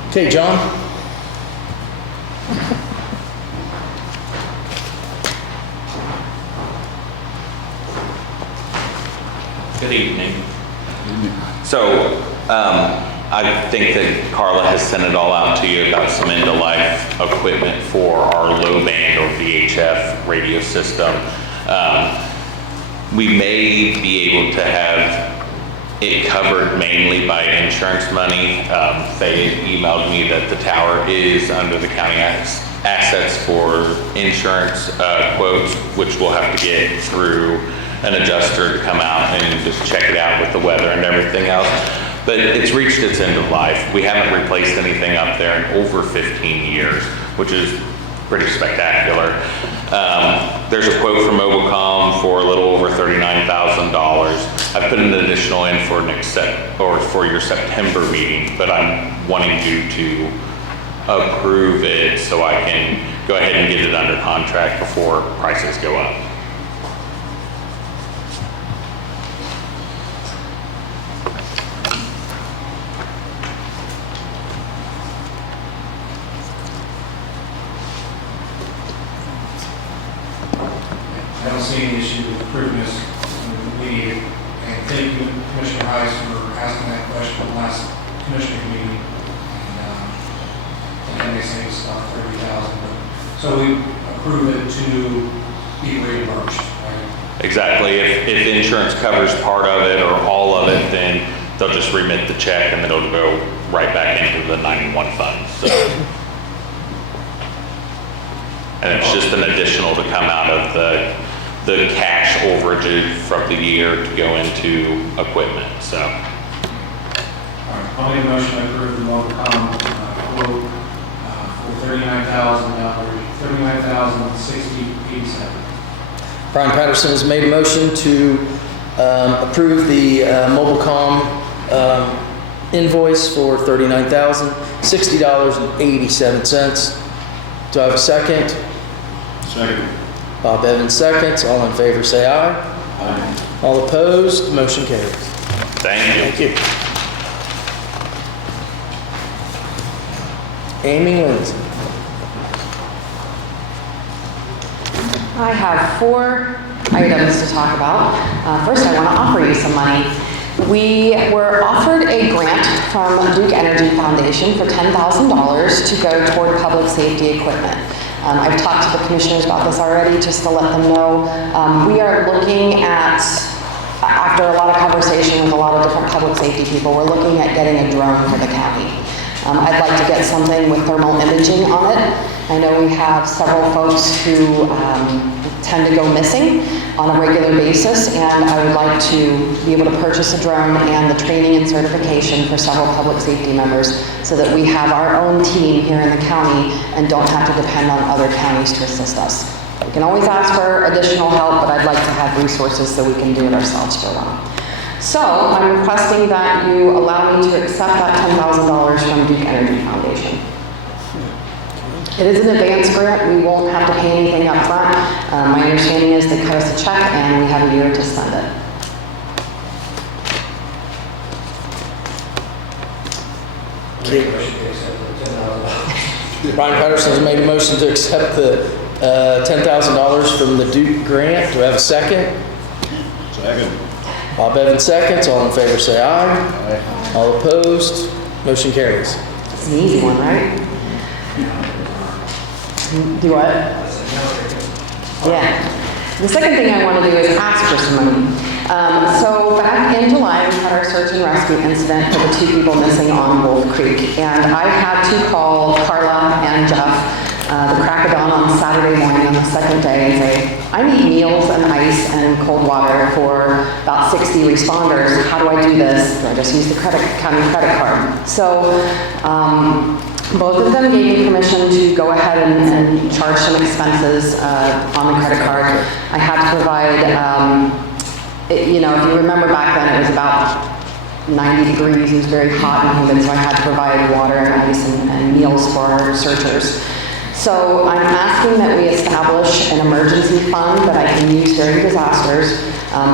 Okay, John. Good evening. So, I think that Carla has sent it all out to you about some end-of-life equipment for our low band or VHF radio system. We may be able to have it covered mainly by insurance money. They emailed me that the tower is under the county assets for insurance quotes, which we'll have to get through an adjuster to come out and just check it out with the weather and everything else. But it's reached its end of life. We haven't replaced anything up there in over 15 years, which is pretty spectacular. There's a quote from Mobilcom for a little over $39,000. I put an additional in for your September meeting, but I'm wanting you to approve it so I can go ahead and get it under contract before prices go up. I don't see any issue with approving this. We need it. And thank you, Commissioner Heiss, for asking that question at the last commissioner meeting. And they say it's about 30,000. So we approve it to be reimbursed, right? Exactly. If insurance covers part of it or all of it, then they'll just remit the check and then it'll go right back into the 911 fund. So, and it's just an additional to come out of the cash overage from the year to go into equipment. So, All right, I'll make a motion to approve the Mobilcom quote for $39,000, $39,060.87. Brian Patterson has made a motion to approve the Mobilcom invoice for $39,060.87. Do I have a second? Second. Bob Evans seconds. All in favor say aye. Aye. All opposed? Motion carries. thank you. Thank you. Amy Lindsay. I have 4 items to talk about. First, I want to offer you some money. We were offered a grant from Duke Energy Foundation for $10,000 to go toward public safety equipment. I've talked to the commissioners about this already, just to let them know. We are looking at, after a lot of conversation with a lot of different public safety people, we're looking at getting a drone for the county. I'd like to get something with thermal imaging on it. I know we have several folks who tend to go missing on a regular basis, and I would like to be able to purchase a drone and the training and certification for several public safety members so that we have our own team here in the county and don't have to depend on other counties to assist us. We can always ask for additional help, but I'd like to have resources so we can do it ourselves for them. So I'm requesting that you allow me to accept that $10,000 from Duke Energy Foundation. It is an advance grant. We won't have to pay anything up front. My understanding is they cut us a check and we have a year to spend it. Make a motion to accept the $10,000 $10,000. Brian Patterson has made a motion to accept the $10,000 from the Duke grant. Do I have a second? Second. Bob Evans seconds. All in favor say aye. Aye. All opposed? Motion carries. It's an easy one, right? Do what? Yeah. The second thing I want to do is ask for some money. So back in July, we had our search and rescue incident for the 2 people missing on Wolf Creek. And I had to call Carla and Jeff the crack of dawn on Saturday morning on the second day and say, I need meals and ice and cold water for about 60 responders. How do I do this? Do I just use the county credit card? So both of them gave me permission to go ahead and charge some expenses on the credit card. I had to provide, if you remember back then, it was about 90 degrees. It was very hot and humid, so I had to provide water and ice and meals for our searchers. So I'm asking that we establish an emergency fund that I can use during disasters.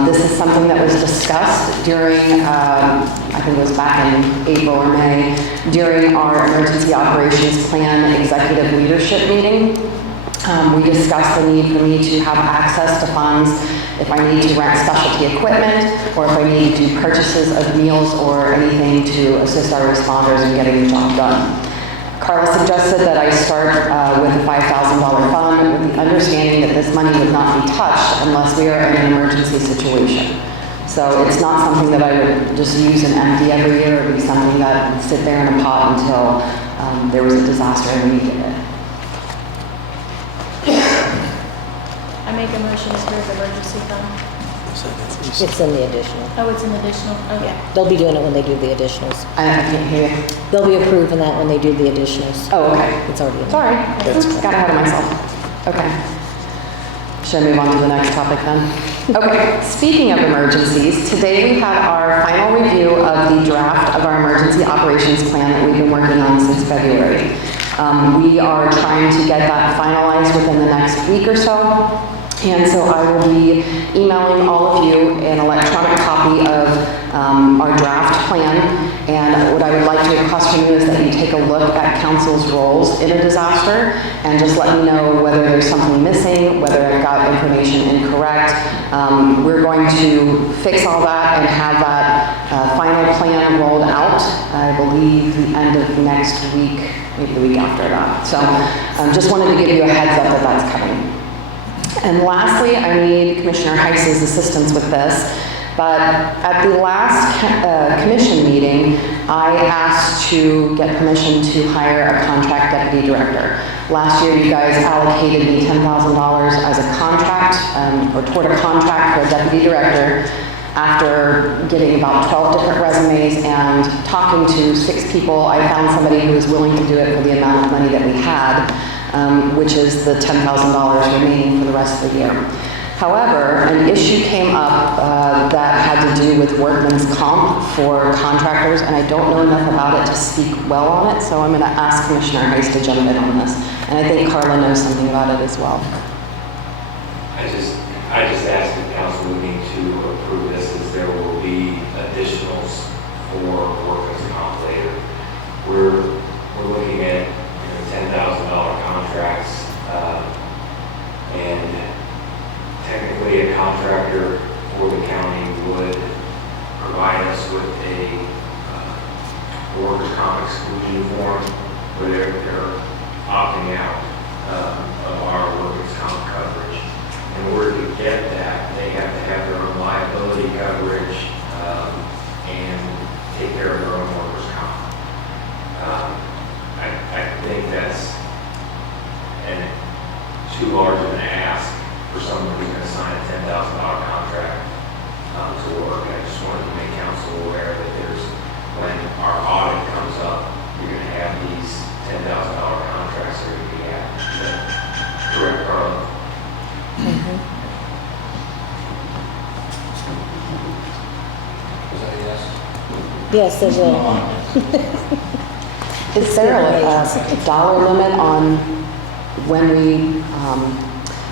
This is something that was discussed during, I think it was back in April or May, during our emergency operations plan executive leadership meeting. We discussed the need for me to have access to funds if I need to rent specialty equipment or if I need to do purchases of meals or anything to assist our responders in getting the job done. Carla suggested that I start with a $5,000 fund with the understanding that this money would not be touched unless we are in an emergency situation. So it's not something that I would just use and empty every year. It would be something that would sit there in a pot until there was a disaster and we needed it. I make a motion to approve the emergency fund. It's in the additional. Oh, it's an additional, okay. They'll be doing it when they do the additionals. I can't hear you. They'll be approving that when they do the additionals. Oh, okay. It's already in. Sorry, got ahead of myself. Okay. Should I move on to the next topic then? Okay, speaking of emergencies, today we had our final review of the draft of our emergency operations plan that we've been working on since February. We are trying to get that finalized within the next week or so. And so I will be emailing all of you an electronic copy of our draft plan. And what I would like to request from you is that you take a look at council's roles in a disaster and just let me know whether there's something missing, whether I've got information incorrect. We're going to fix all that and have that final plan rolled out, I believe, the end of next week, maybe the week after that. So just wanted to give you a heads up that that's coming. And lastly, I need Commissioner Heiss's assistance with this, but at the last commission meeting, I asked to get permission to hire a contract deputy director. Last year, you guys allocated me $10,000 as a contract, or toward a contract for a deputy director. After getting about 12 different resumes and talking to 6 people, I found somebody who was willing to do it for the amount of money that we had. Which is the $10,000 remaining for the rest of the year. However, an issue came up that had to do with workman's comp for contractors, and I don't know enough about it to speak well on it, so I'm going to ask Commissioner Heiss to jump in on this. And I think Carla knows something about it as well. I just asked the council meeting to approve this, as there will be additionals for workman's comp later. We're looking at $10,000 contracts, and technically a contractor for the county would provide us with a workers' comp exclusion form where they're opting out of our workers' comp coverage. In order to get that, they have to have their own liability coverage and take care of their own workers' comp. I think that's too large of an ask for someone who's going to sign a $10,000 contract to work. I just wanted to make council aware that when our audit comes up, you're going to have these $10,000 contracts that are going to be added. Is that correct, Carla? Mm-hmm. Is that a yes? Yes, they will. Is there a dollar limit on when we,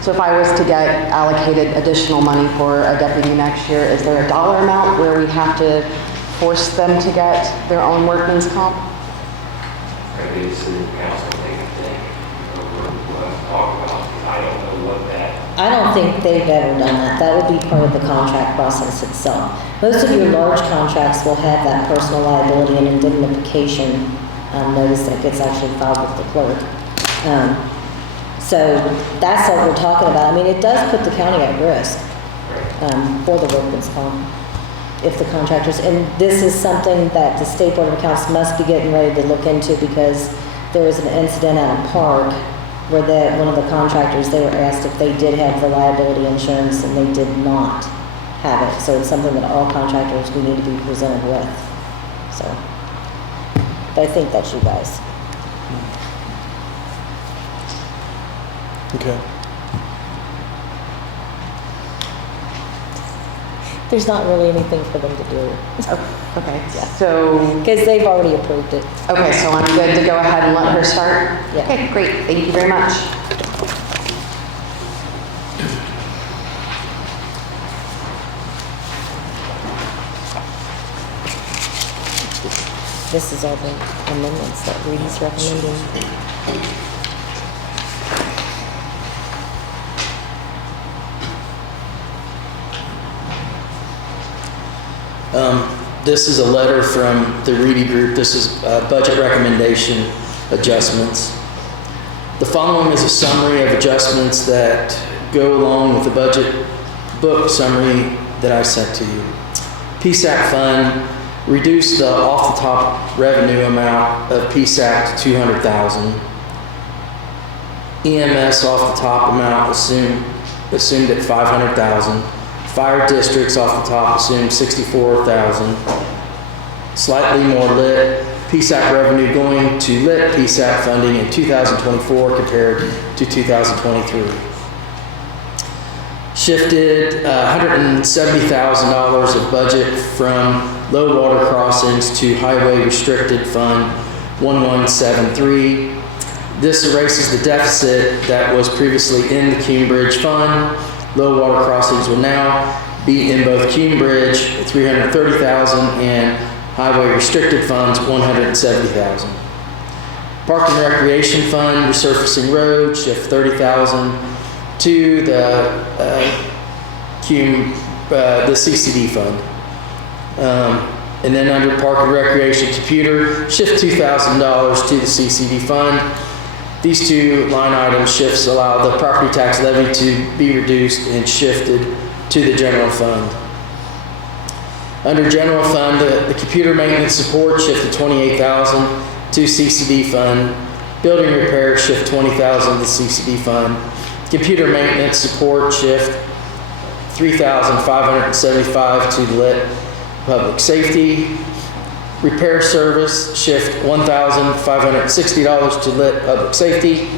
so if I was to get allocated additional money for a deputy next year, is there a dollar amount where we have to force them to get their own workman's comp? maybe the city council think, we'll have to talk about, because I don't know what that. I don't think they've ever done that. That would be part of the contract process itself. Most of your large contracts will have that personal liability and indemnification notice that gets actually filed with the clerk. So that's what we're talking about. I mean, it does put the county at risk for the workman's comp if the contractors, and this is something that the State Board of Accounts must be getting ready to look into, because there was an incident at a park where one of the contractors, they were asked if they did have the liability insurance, and they did not have it. So it's something that all contractors, we need to be presented with. So, but I think that's you guys. Okay. There's not really anything for them to do. Oh, okay, Yeah. so, Because they've already approved it. okay, so I'm good to go ahead and let her start? Yeah. Okay, great, thank you very much. This is all the amendments that Reedy's recommending. This is a letter from the Reedy Group. This is budget recommendation adjustments. The following is a summary of adjustments that go along with the budget book summary that I sent to you. PSAP fund, reduce the off-the-top revenue amount of PSAP to $200,000. EMS off-the-top amount assumed at $500,000. Fire districts off the top assumed $64,000. Slightly more lit. PSAP revenue going to lit PSAP funding in 2024 compared to 2023. Shifted $170,000 of budget from low water crossings to highway restricted fund 1173. This erases the deficit that was previously in the Cume Bridge fund. Low water crossings will now be in both Cume Bridge, $330,000, and highway restricted funds, $170,000. Park and Recreation Fund, resurfacing road, shift $30,000 to the CCD fund. And then under Park and Recreation Computer, shift $2,000 to the CCD fund. These two line item shifts allow the property tax levy to be reduced and shifted to the general fund. Under general fund, the computer maintenance support shifted $28,000 to CCD fund. Building repair shift $20,000 to CCD fund. Computer maintenance support shift $3,575 to lit public safety. Repair service shift $1,560 to lit public safety.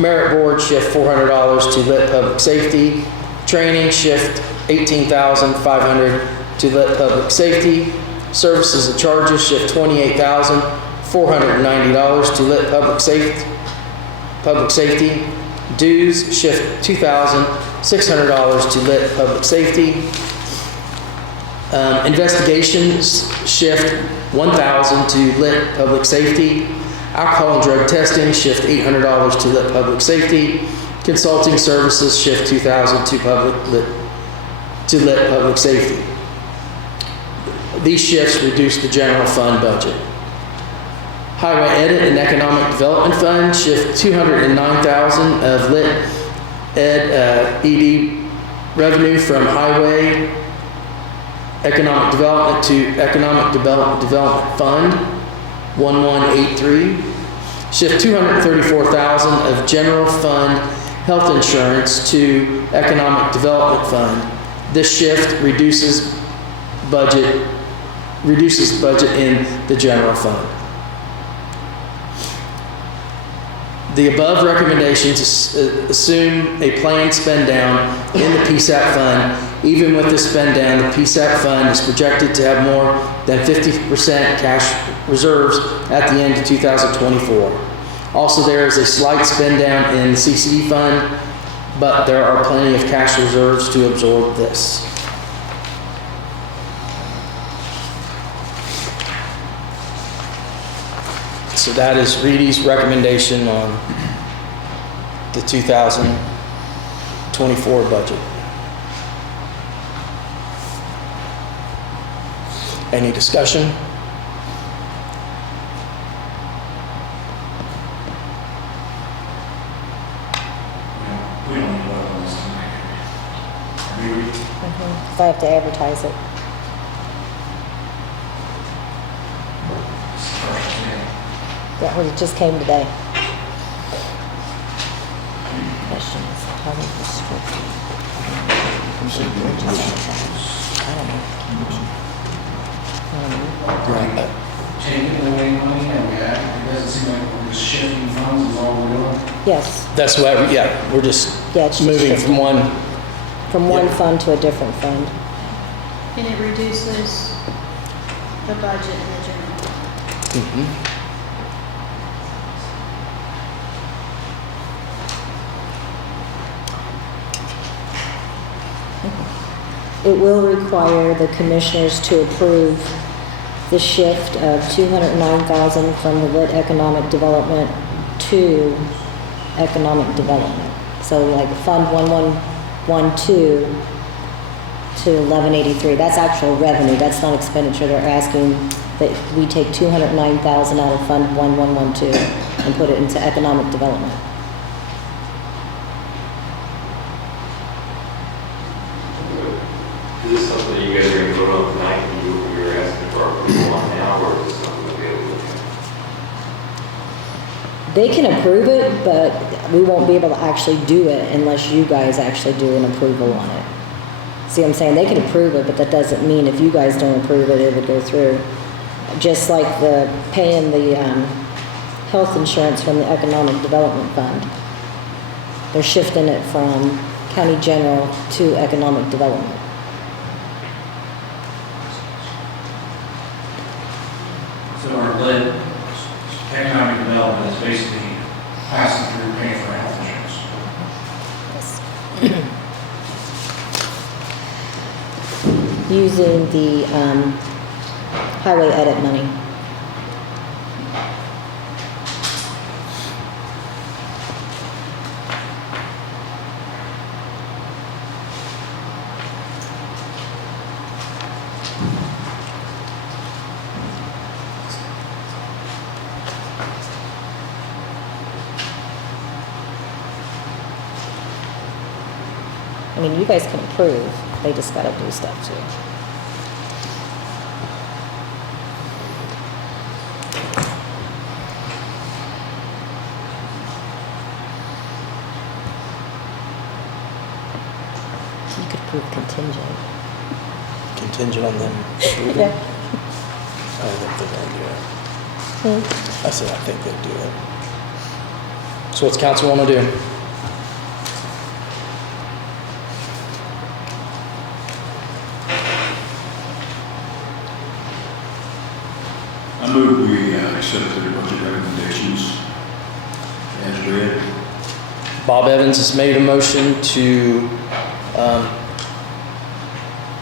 Merit board shift $400 to lit public safety. Training shift $18,500 to lit public safety. Services and charges shift $28,490 to lit public safety. Dues shift $2,600 to lit public safety. Investigations shift $1,000 to lit public safety. Alcohol and drug testing shift $800 to lit public safety. Consulting services shift $2,000 to lit public safety. These shifts reduce the general fund budget. Highway Edit and Economic Development Fund shift $209,000 of lit ED revenue from Highway Economic Development to Economic Development Fund 1183. Shift $234,000 of general fund health insurance to Economic Development Fund. This shift reduces budget in the general fund. The above recommendations assume a planned spend down in the PSAP fund. Even with the spend down, the PSAP fund is projected to have more than 50% cash reserves at the end of 2024. Also, there is a slight spend down in the CCD fund, but there are plenty of cash reserves to absorb this. So that is Reedy's recommendation on the 2024 budget. Any discussion? We don't need to vote on this tonight. If I have to advertise it. That was, it just came today. Question is, how we restrict it? I don't know. Taking away money and it doesn't seem like we're just shifting funds is all we're doing. Yes, That's what, yeah, we're just yeah, it's just moving shifting from one yeah. fund to a different fund. And it reduces the budget in the general. Mhm. It will require the commissioners to approve the shift of $209,000 from the lit economic development to economic development. So like Fund 1112 to 1183, that's actual revenue, that's not expenditure. They're asking that we take $209,000 out of Fund 1112 and put it into economic development. Is this something you guys are going to vote on tonight, and you're asking for approval on now, or is this something that we have to look at? They can approve it, but we won't be able to actually do it unless you guys actually do an approval on it. See what I'm saying? They can approve it, but that doesn't mean if you guys don't approve it, it would go through. Just like the paying the health insurance from the Economic Development Fund. They're shifting it from county general to economic development. So our lit economic development is basically passing through paying for health insurance. Using the highway edit money. I mean, you guys can approve, they just gotta do stuff too. You could approve contingent. Contingent on them approving? Yeah. I think they're gonna do it. I said, I think they'll do it. So what's council wanna do? I move we accept their budget recommendations as read. Bob Evans has made a motion to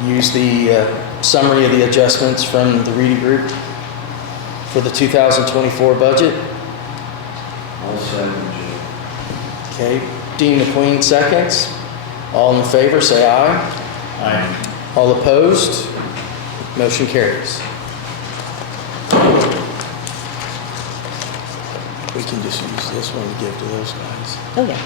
use the summary of the adjustments from the Reedy Group for the 2024 budget. I'll second you. Okay, Dean McQueen seconds. All in favor, say aye. Aye. All opposed? Motion carries. We can just use this one to give to those guys. Oh, yeah.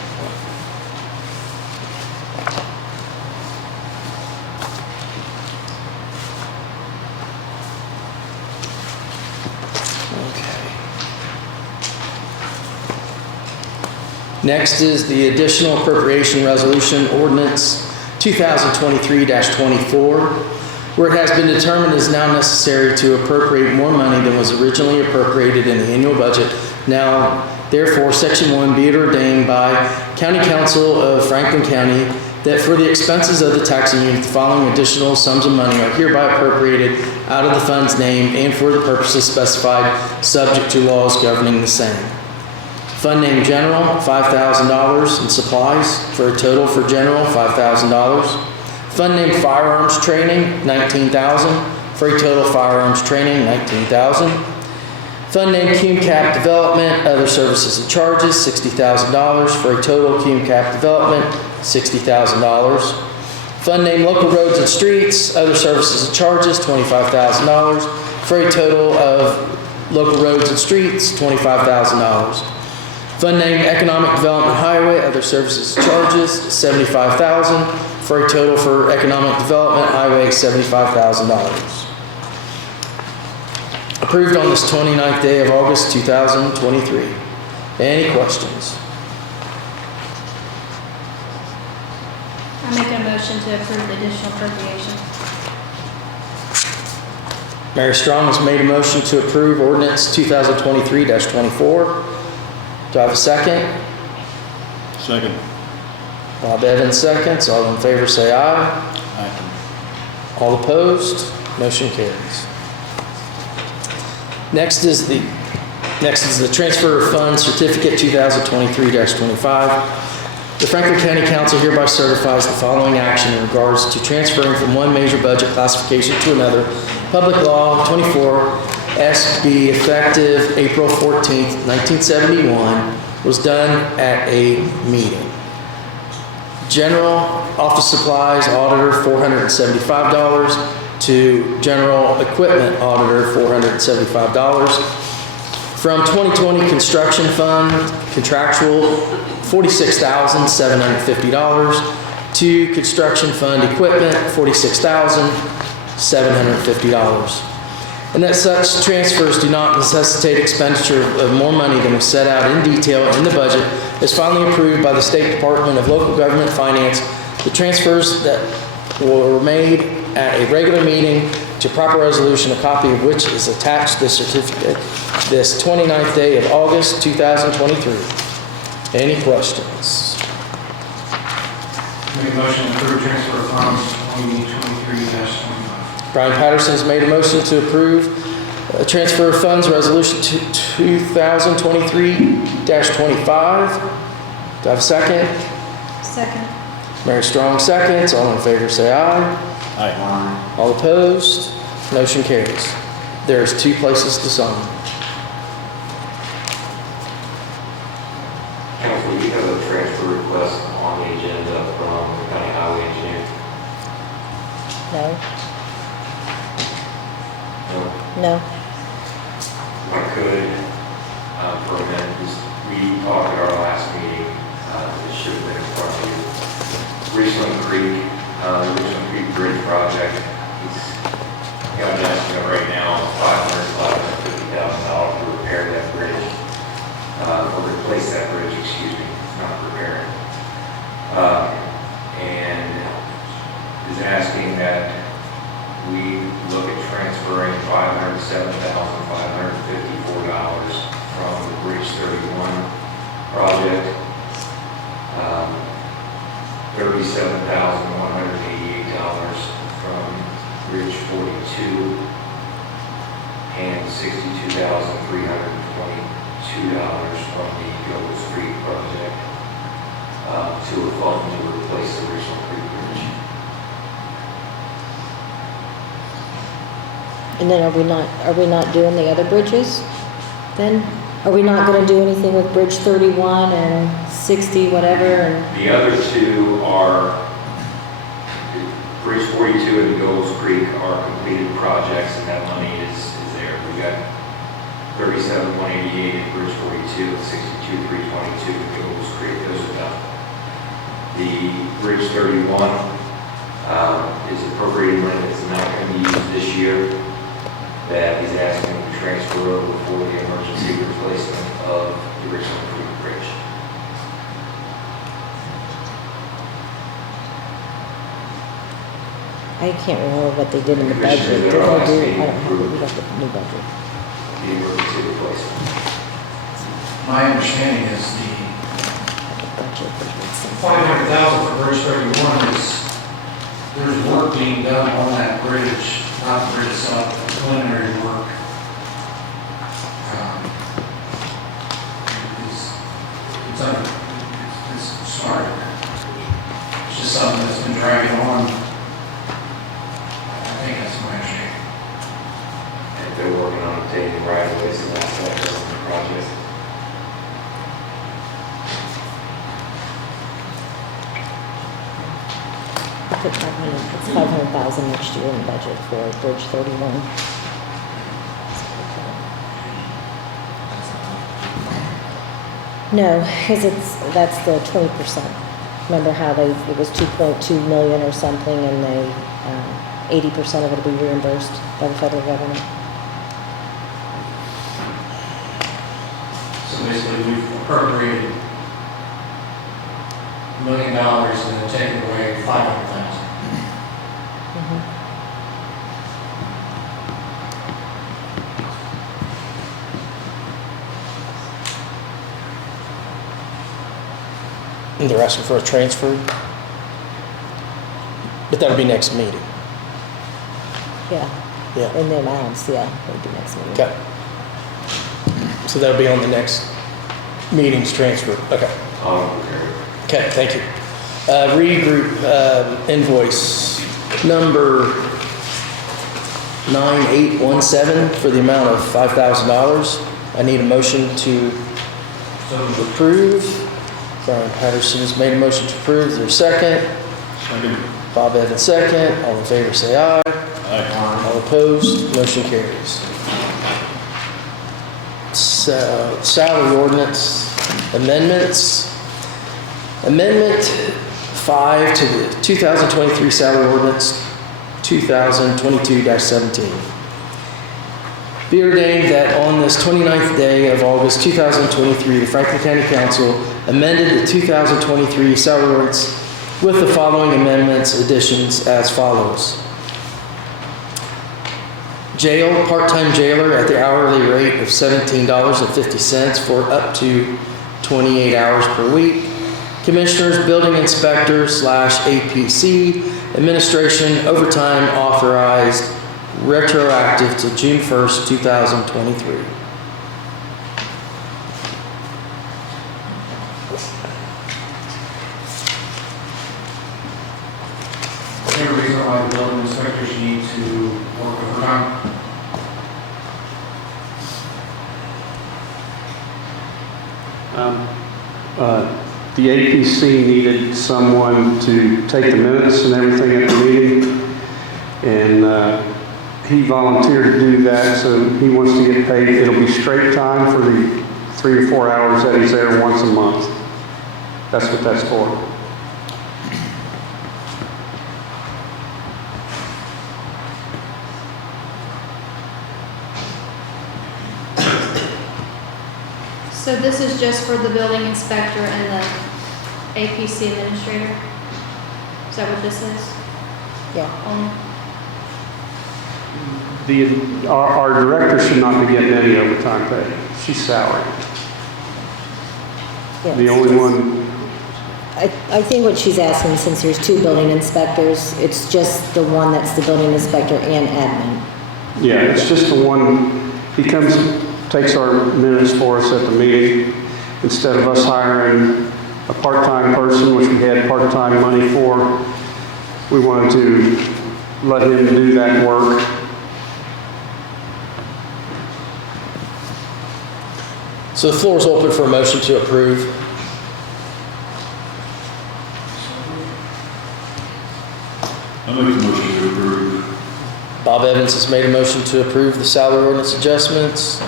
Next is the additional appropriation resolution ordinance 2023-24, where it has been determined it is now necessary to appropriate more money than was originally appropriated in the annual budget. Now, therefore, Section 1 be it ordained by County Council of Franklin County that for the expenses of the taxing unit, the following additional sums of money are hereby appropriated out of the funds named and for the purposes specified, subject to laws governing the same. Fund name general, $5,000 in supplies for a total for general, $5,000. Fund name firearms training, $19,000 for a total firearms training, $19,000. Fund name Cume Cap Development, other services and charges, $60,000 for a total Cume Cap Development, $60,000. Fund name Local Roads and Streets, other services and charges, $25,000 for a total of Local Roads and Streets, $25,000. Fund name Economic Development Highway, other services and charges, $75,000 for a total for Economic Development Highway, $75,000. Approved on this 29th day of August 2023. Any questions? I make a motion to approve the additional appropriation. Mary Strong has made a motion to approve ordinance 2023-24. Do I have a second? Second. Bob Evans seconds. All in favor say aye. Aye. All opposed? Motion carries. Next is the transfer of funds certificate 2023-25. The Franklin County Council hereby certifies the following action in regards to transferring from one major budget classification to another. Public Law 24 SB effective April 14th, 1971 was done at a meeting. General Office Supplies Auditor $475 to General Equipment Auditor $475. From 2020 Construction Fund Contractual $46,750 to Construction Fund Equipment $46,750. And that such transfers do not necessitate expenditure of more money than was set out in detail in the budget as finally approved by the State Department of Local Government Finance. The transfers that were made at a regular meeting to proper resolution, a copy of which is attached to the certificate this 29th day of August 2023. Any questions? Make a motion to approve transfer of funds 2023-25. Brian Patterson has made a motion to approve transfer of funds resolution 2023-25. Do I have a second? Second. Mary Strong seconds. All in favor say aye. Aye. All opposed? Motion carries. There's 2 places to sign. Council, you have a transfer request on the agenda from the county highway engineer. No? No. No? If I could, for a minute, we talked at our last meeting, it should have been in front of you. Richland Creek Bridge project, he's got an estimate right now of $550,000 to repair that bridge, or replace that bridge, excuse me, not repair it. And is asking that we look at transferring $507,554 from the Bridge 31 project, $37,188 from Bridge 42, and $62,322 from the Gilbert Street project to a fund to replace the original Creek Bridge. And then are we not doing the other bridges then? Are we not gonna do anything with Bridge 31 and 60, whatever, and? The other 2 are, Bridge 42 and Gilbert Creek are completed projects, and that money is there. We got $37,188 in Bridge 42 and $62,322 in Gilbert Creek. Those are done. The Bridge 31 is appropriated money that's not going to be used this year, that is asking to transfer over for the emergency replacement of the original Creek Bridge. I can't remember what they did in the budget. Commissioners, Did at our last they do? meeting, I don't have it. We approved got the new budget. the emergency replacement. My understanding is the Budget, but it's some- 500,000 for Bridge 31 is, there's work being done on that bridge, not the bridge itself, preliminary work. It's smart. It's just something that's been dragging on. I think that's my understanding. And they're working on obtaining right of ways and that stuff on the project. It's 500,000 next year in the budget for Bridge 31. No, because that's the 20%. Remember how it was 2.2 million or something, and they 80% of it will be reimbursed by the federal government. So basically, we've appropriated $1 million and then taken away 500,000. And they're asking for a transfer, but that'll be next meeting. Yeah. Yeah. In the amounts, yeah, it'll be next meeting. Okay. So that'll be on the next meeting's transfer. Okay. Okay, thank you. Regroup invoice number 9817 for the amount of $5,000. I need a motion to approve. Brian Patterson has made a motion to approve. Is there a second? Second. Bob Evans, second. All in favor, say aye. Aye. All opposed, motion carries. So, salary ordinance amendments. Amendment 5 to the 2023 salary ordinance 2022-17. Be ordained that on this 29th day of August 2023, the Franklin County Council amended the 2023 salary ordinance with the following amendments, additions as follows. Jail, part-time jailer at the hourly rate of $17.50 for up to 28 hours per week. Commissioners, building inspector / APC, administration, overtime authorized, retroactive to June 1st, 2023. Is there a reason why the building inspectors need to work overtime? The APC needed someone to take the minutes and everything at the meeting, and he volunteered to do that, so he wants to get paid. It'll be straight time for the 3 or 4 hours that he's there once a month. That's what that's for. So this is just for the building inspector and the APC administrator? Is that what this is? Yeah. Our director should not be getting any overtime pay. She's salaried. Yes. The only one, I think what she's asking, since there's 2 building inspectors, it's just the one that's the building inspector and admin. yeah, it's just the one, he comes, takes our minutes for us at the meeting. Instead of us hiring a part-time person, which we had part-time money for, we wanted to let him do that work. So the floor is open for a motion to approve. I make the motion to approve. Bob Evans has made a motion to approve the salary ordinance adjustments.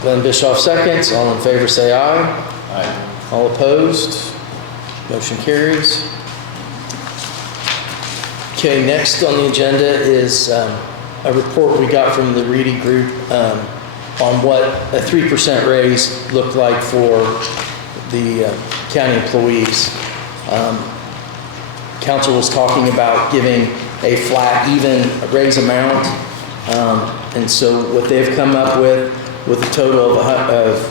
Glenn Bischoff seconds. All in favor say aye. Aye. All opposed? Motion carries. Okay, next on the agenda is a report we got from the Reedy Group on what a 3% raise looked like for the county employees. Council was talking about giving a flat, even raise amount. And so what they've come up with a total of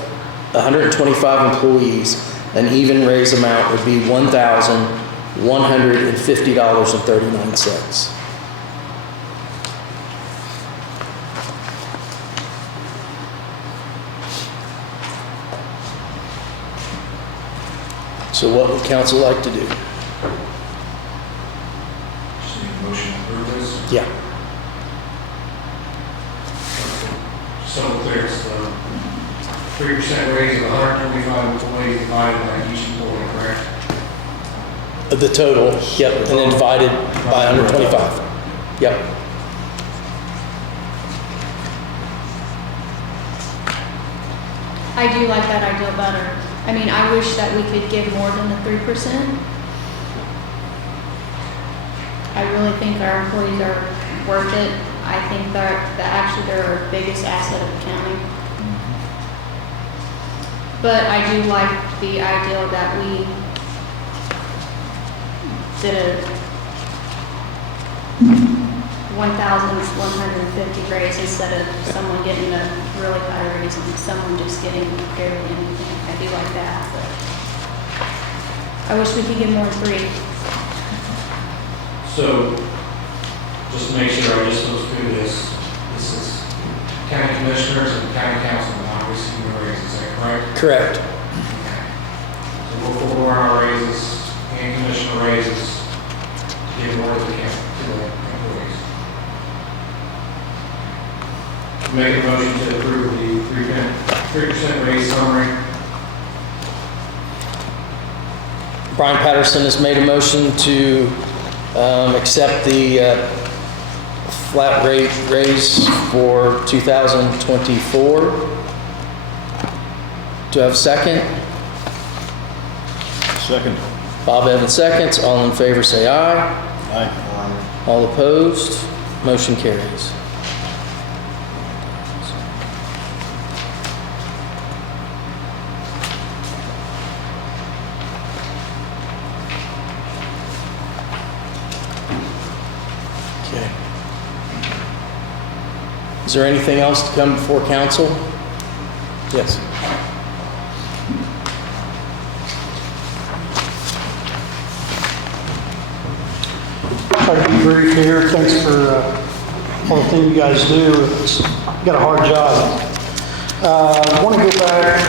125 employees, an even raise amount would be $1,150.39. So what would council like to do? Just need a motion to approve this. Yeah. so there's the 3% raise of 125 employees divided by each employee, correct? The total, yep, and then divided by 125. Yep. I do like that idea better. I mean, I wish that we could give more than the 3%. I really think our employees are worth it. I think that actually they're our biggest asset of the county. But I do like the idea that we did a 1,150 raise instead of someone getting a really high raise and someone just getting barely anything. I do like that, but I wish we could get more than 3. So, just to make sure I just go through this, this is county commissioners and county council not receiving the raises, is that correct? Correct. So we'll forward our raises and commissioner raises to give more to the employees. Make a motion to approve the 3% raise summary. Brian Patterson has made a motion to accept the flat rate raise for 2024. Do I have a second? Second. Bob Evans seconds. All in favor say aye. Aye. All opposed? Motion carries. Okay. Is there anything else to come before council? Yes. Try to be brief here. Thanks for all the things you guys do. You got a hard job. I want to go back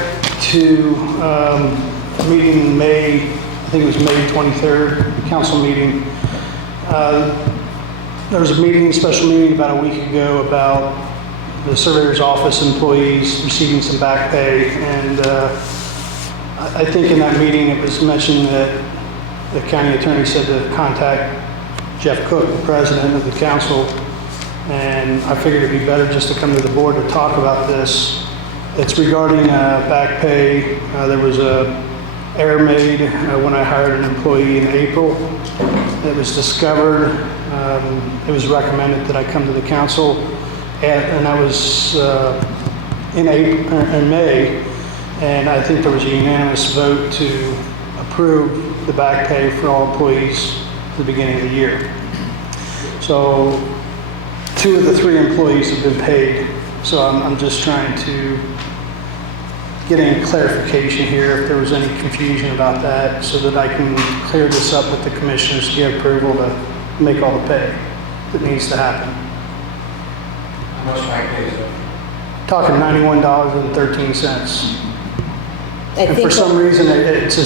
to a meeting in May, I think it was May 23rd, the council meeting. There was a meeting, a special meeting about a week ago about the surveyor's office employees receiving some back pay. And I think in that meeting it was mentioned that the county attorney said to contact Jeff Cook, the president of the council, and I figured it'd be better just to come to the board to talk about this. It's regarding back pay. There was a error made when I hired an employee in April. It was discovered. It was recommended that I come to the council, and I was in May, and I think there was a unanimous vote to approve the back pay for all employees at the beginning of the year. So 2 of the 3 employees have been paid. So I'm just trying to get any clarification here if there was any confusion about that so that I can clear this up with the commissioners to get approval to make all the pay that needs to happen. How much back pay is it? Talking $91.13. And for some reason, it's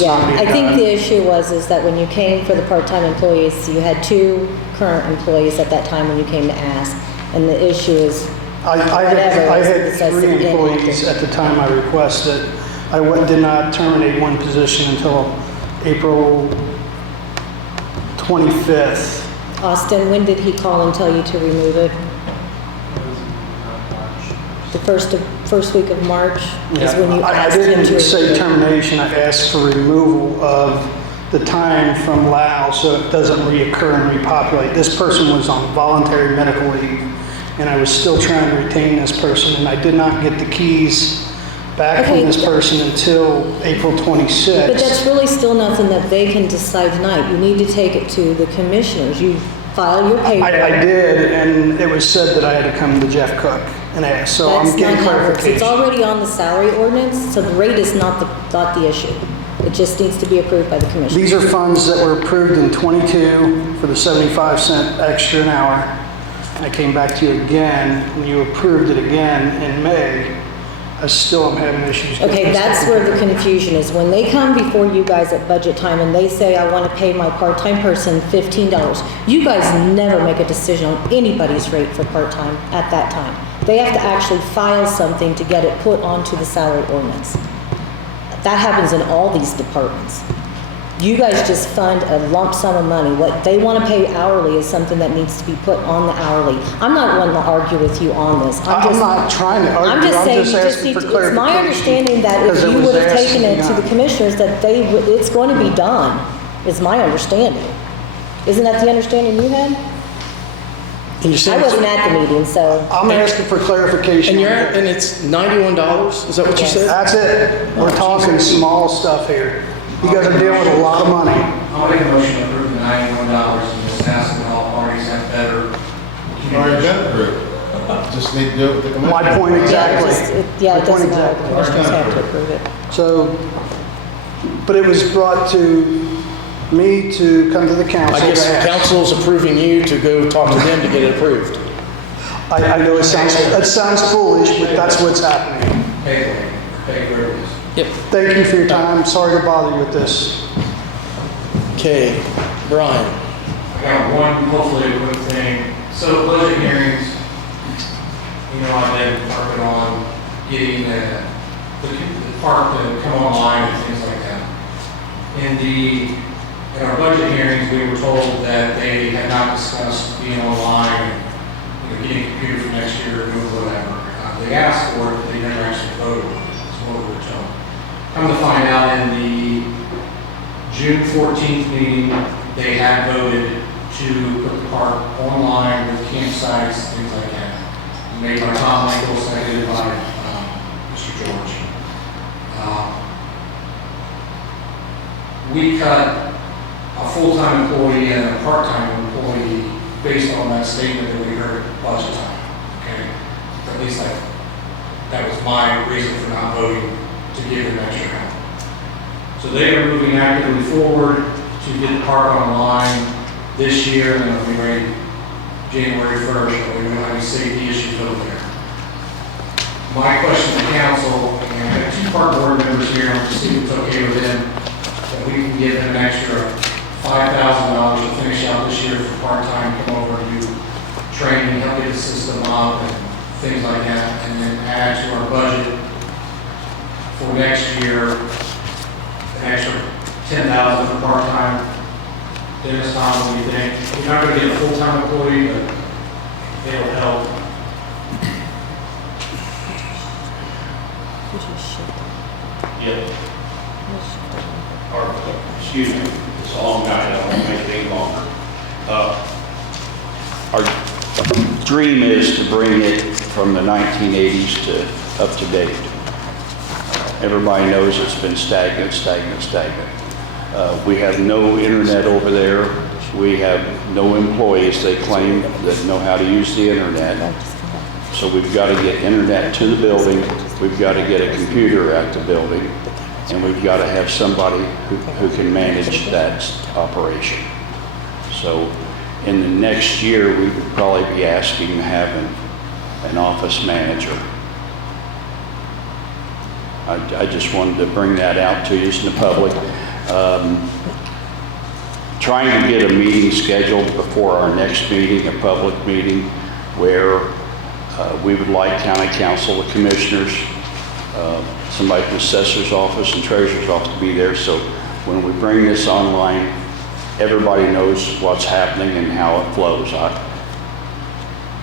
not being I think done. the issue is that when you came for the part-time employees, you had 2 current employees at that time when you came to ask, and the issue is I had 3 employees at the time I requested. I did not terminate one position until April 25th. Austin, when did he call and tell you to remove it? The first week of March is when you I asked him to remove it. didn't say termination, I asked for removal of the time from LAO so it doesn't reoccur and repopulate. This person was on voluntary medical leave, and I was still trying to retain this person, and I did not get the keys back from this person until April 26th. But that's really still nothing that they can decide tonight. You need to take it to the commissioners. You file your paperwork. I did, and it was said that I had to come to Jeff Cook and ask, so I'm getting clarification. It's already on the salary ordinance, so the rate is not the issue. It just needs to be approved by the commissioners. These are funds that were approved in '22 for the 75 cents extra an hour. I came back to you again, and you approved it again in May. I still am having issues. Okay, that's where the confusion is. When they come before you guys at budget time and they say, I want to pay my part-time person $15, you guys never make a decision on anybody's rate for part-time at that time. they have to actually file something to get it put onto the salary ordinance. That happens in all these departments. You guys just fund a lump sum of money. What they want to pay hourly is something that needs to be put on the hourly. I'm not wanting to argue with you on this. I'm not trying to argue. I'm just saying, you just asking need for to, it's my clarification, understanding that because if it you was would have asked taken it to the beyond. commissioners, that it's going to be done, is my understanding. Isn't that the understanding you had? I wasn't at the meeting, so. I'm asking for clarification. And it's $91? Is that what you said? That's it. We're talking small stuff here. You guys are dealing with a lot of money. I'll make a motion to approve the $91 and just ask that all parties have better. Already been approved. Just need to do it with the commission. My point exactly. Yeah, it My point doesn't matter. exactly. The commissioners have to approve it. So, but it was brought to me to come to the council. I guess to the ask. council's approving you to go talk to them to get it approved. I know it sounds foolish, but that's what's happening. Pay where it is. Yep. Thank you for your time. Sorry to bother you with this. Okay, Brian. I got one, hopefully a quick thing. So budget hearings, I've been working on getting the park to come online and things like that. In our budget hearings, we were told that they had not discussed being online and getting a computer for next year or doing whatever. They asked for it, but they never actually voted on it. That's what we were told. Come to find out, in the June 14th meeting, they had voted to put the park online with campsites, things like that. Made by Tom Michael, seconded by Mr. George. We cut a full-time employee and a part-time employee based on that statement that we heard at budget time. Okay, at least that was my reason for not voting to give them extra help. So they are moving actively forward to get the park online this year, and it'll be ready January 1st, but we don't have any safety issues over there. My question to council, and I have two park board members here, I'll see if it's okay with them, that we can give them an extra $5,000 to finish out this year for part-time, come over and do training, help get the system up and things like that, and then add to our budget for next year, an extra $10,000 for part-time. Dennis, Tom, what do you think? You're not going to get a full-time employee, but it'll help. Yeah. Or, excuse me, it's a long night, I don't want to make it any longer. Our dream is to bring it from the 1980s to up to date. Everybody knows it's been stagnant. We have no internet over there. We have no employees, they claim, that know how to use the internet. So we've got to get internet to the building, we've got to get a computer at the building, and we've got to have somebody who can manage that operation. So in the next year, we would probably be asking to have an office manager. I just wanted to bring that out to you in the public. Trying to get a meeting scheduled before our next meeting, a public meeting, where we would like county council, the commissioners, somebody from the assessor's office and treasurer's office to be there. So when we bring this online, everybody knows what's happening and how it flows.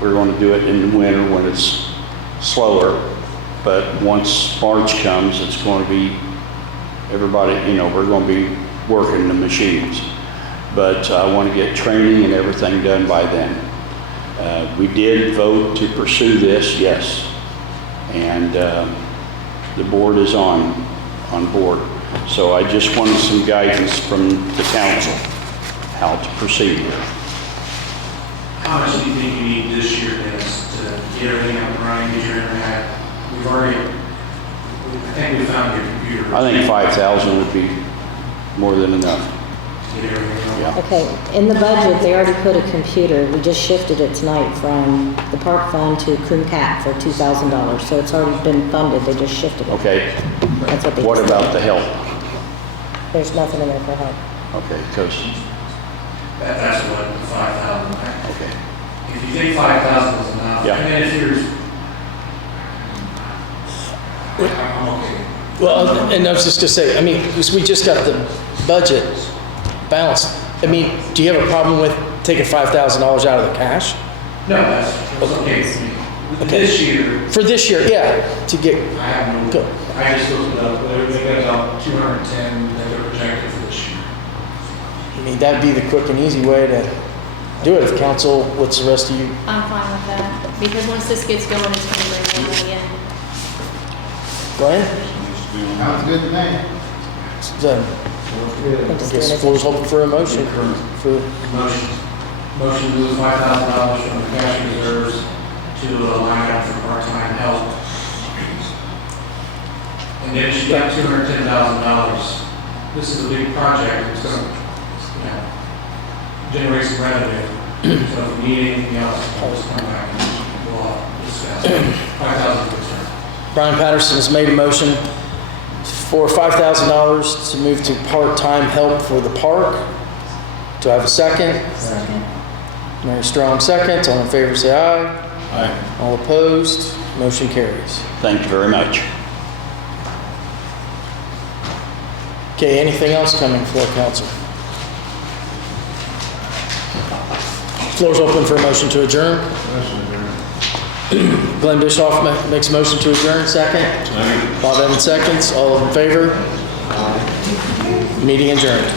We're going to do it in the winter when it's slower, but once March comes, it's going to be everybody, we're going to be working the machines. But I want to get training and everything done by then. We did vote to pursue this, yes. And the board is on board. So I just wanted some guidance from the council, how to proceed here. How much do you think you need this year, Dennis, to get everything up and running, get your internet? I think we found your computer. I think 5,000 would be more than enough. Yeah. Okay, in the budget, they already put a computer. We just shifted it tonight from the park fund to Coon Cat for $2,000. So it's already been funded, they just shifted it. Okay. That's what they What just about did. the help? There's nothing in there for help. Okay, because, That's what, 5,000, right? okay. If you think 5,000 is enough, Yeah. and then if Well, and I was just gonna say, I mean, because we just got the budget balanced. I mean, do you have a problem with taking $5,000 out of the cash? No, that's okay with me. Okay. This year, For this year, yeah, to get, I have no, go. I just looked it up, they got about 210 that they're projected for this year. I mean, that'd be the quick and easy way to do it. If council, what's the rest of you? I'm fine with that, because once this gets going, it's gonna bring more money in. Go ahead. Sounds good to me. I guess the floor's open for a motion. For Motion to move $5,000 from the cash reserves to a line item for part-time help. And then she got $210,000. This is a big project, it's gonna, generate some revenue. So if we need anything else, I'll just come back and we'll discuss. 5,000 percent. Brian Patterson has made a motion for $5,000 to move to part-time help for the park. Do I have a second? Second. Mary Strong seconds. All in favor say aye. Aye. All opposed, motion carries. Thank you very much. Okay, anything else coming before council? Floor's open for a motion to adjourn. Glenn Bischoff makes a motion to adjourn, second. Bob Evans seconds. All in favor? Meeting adjourned.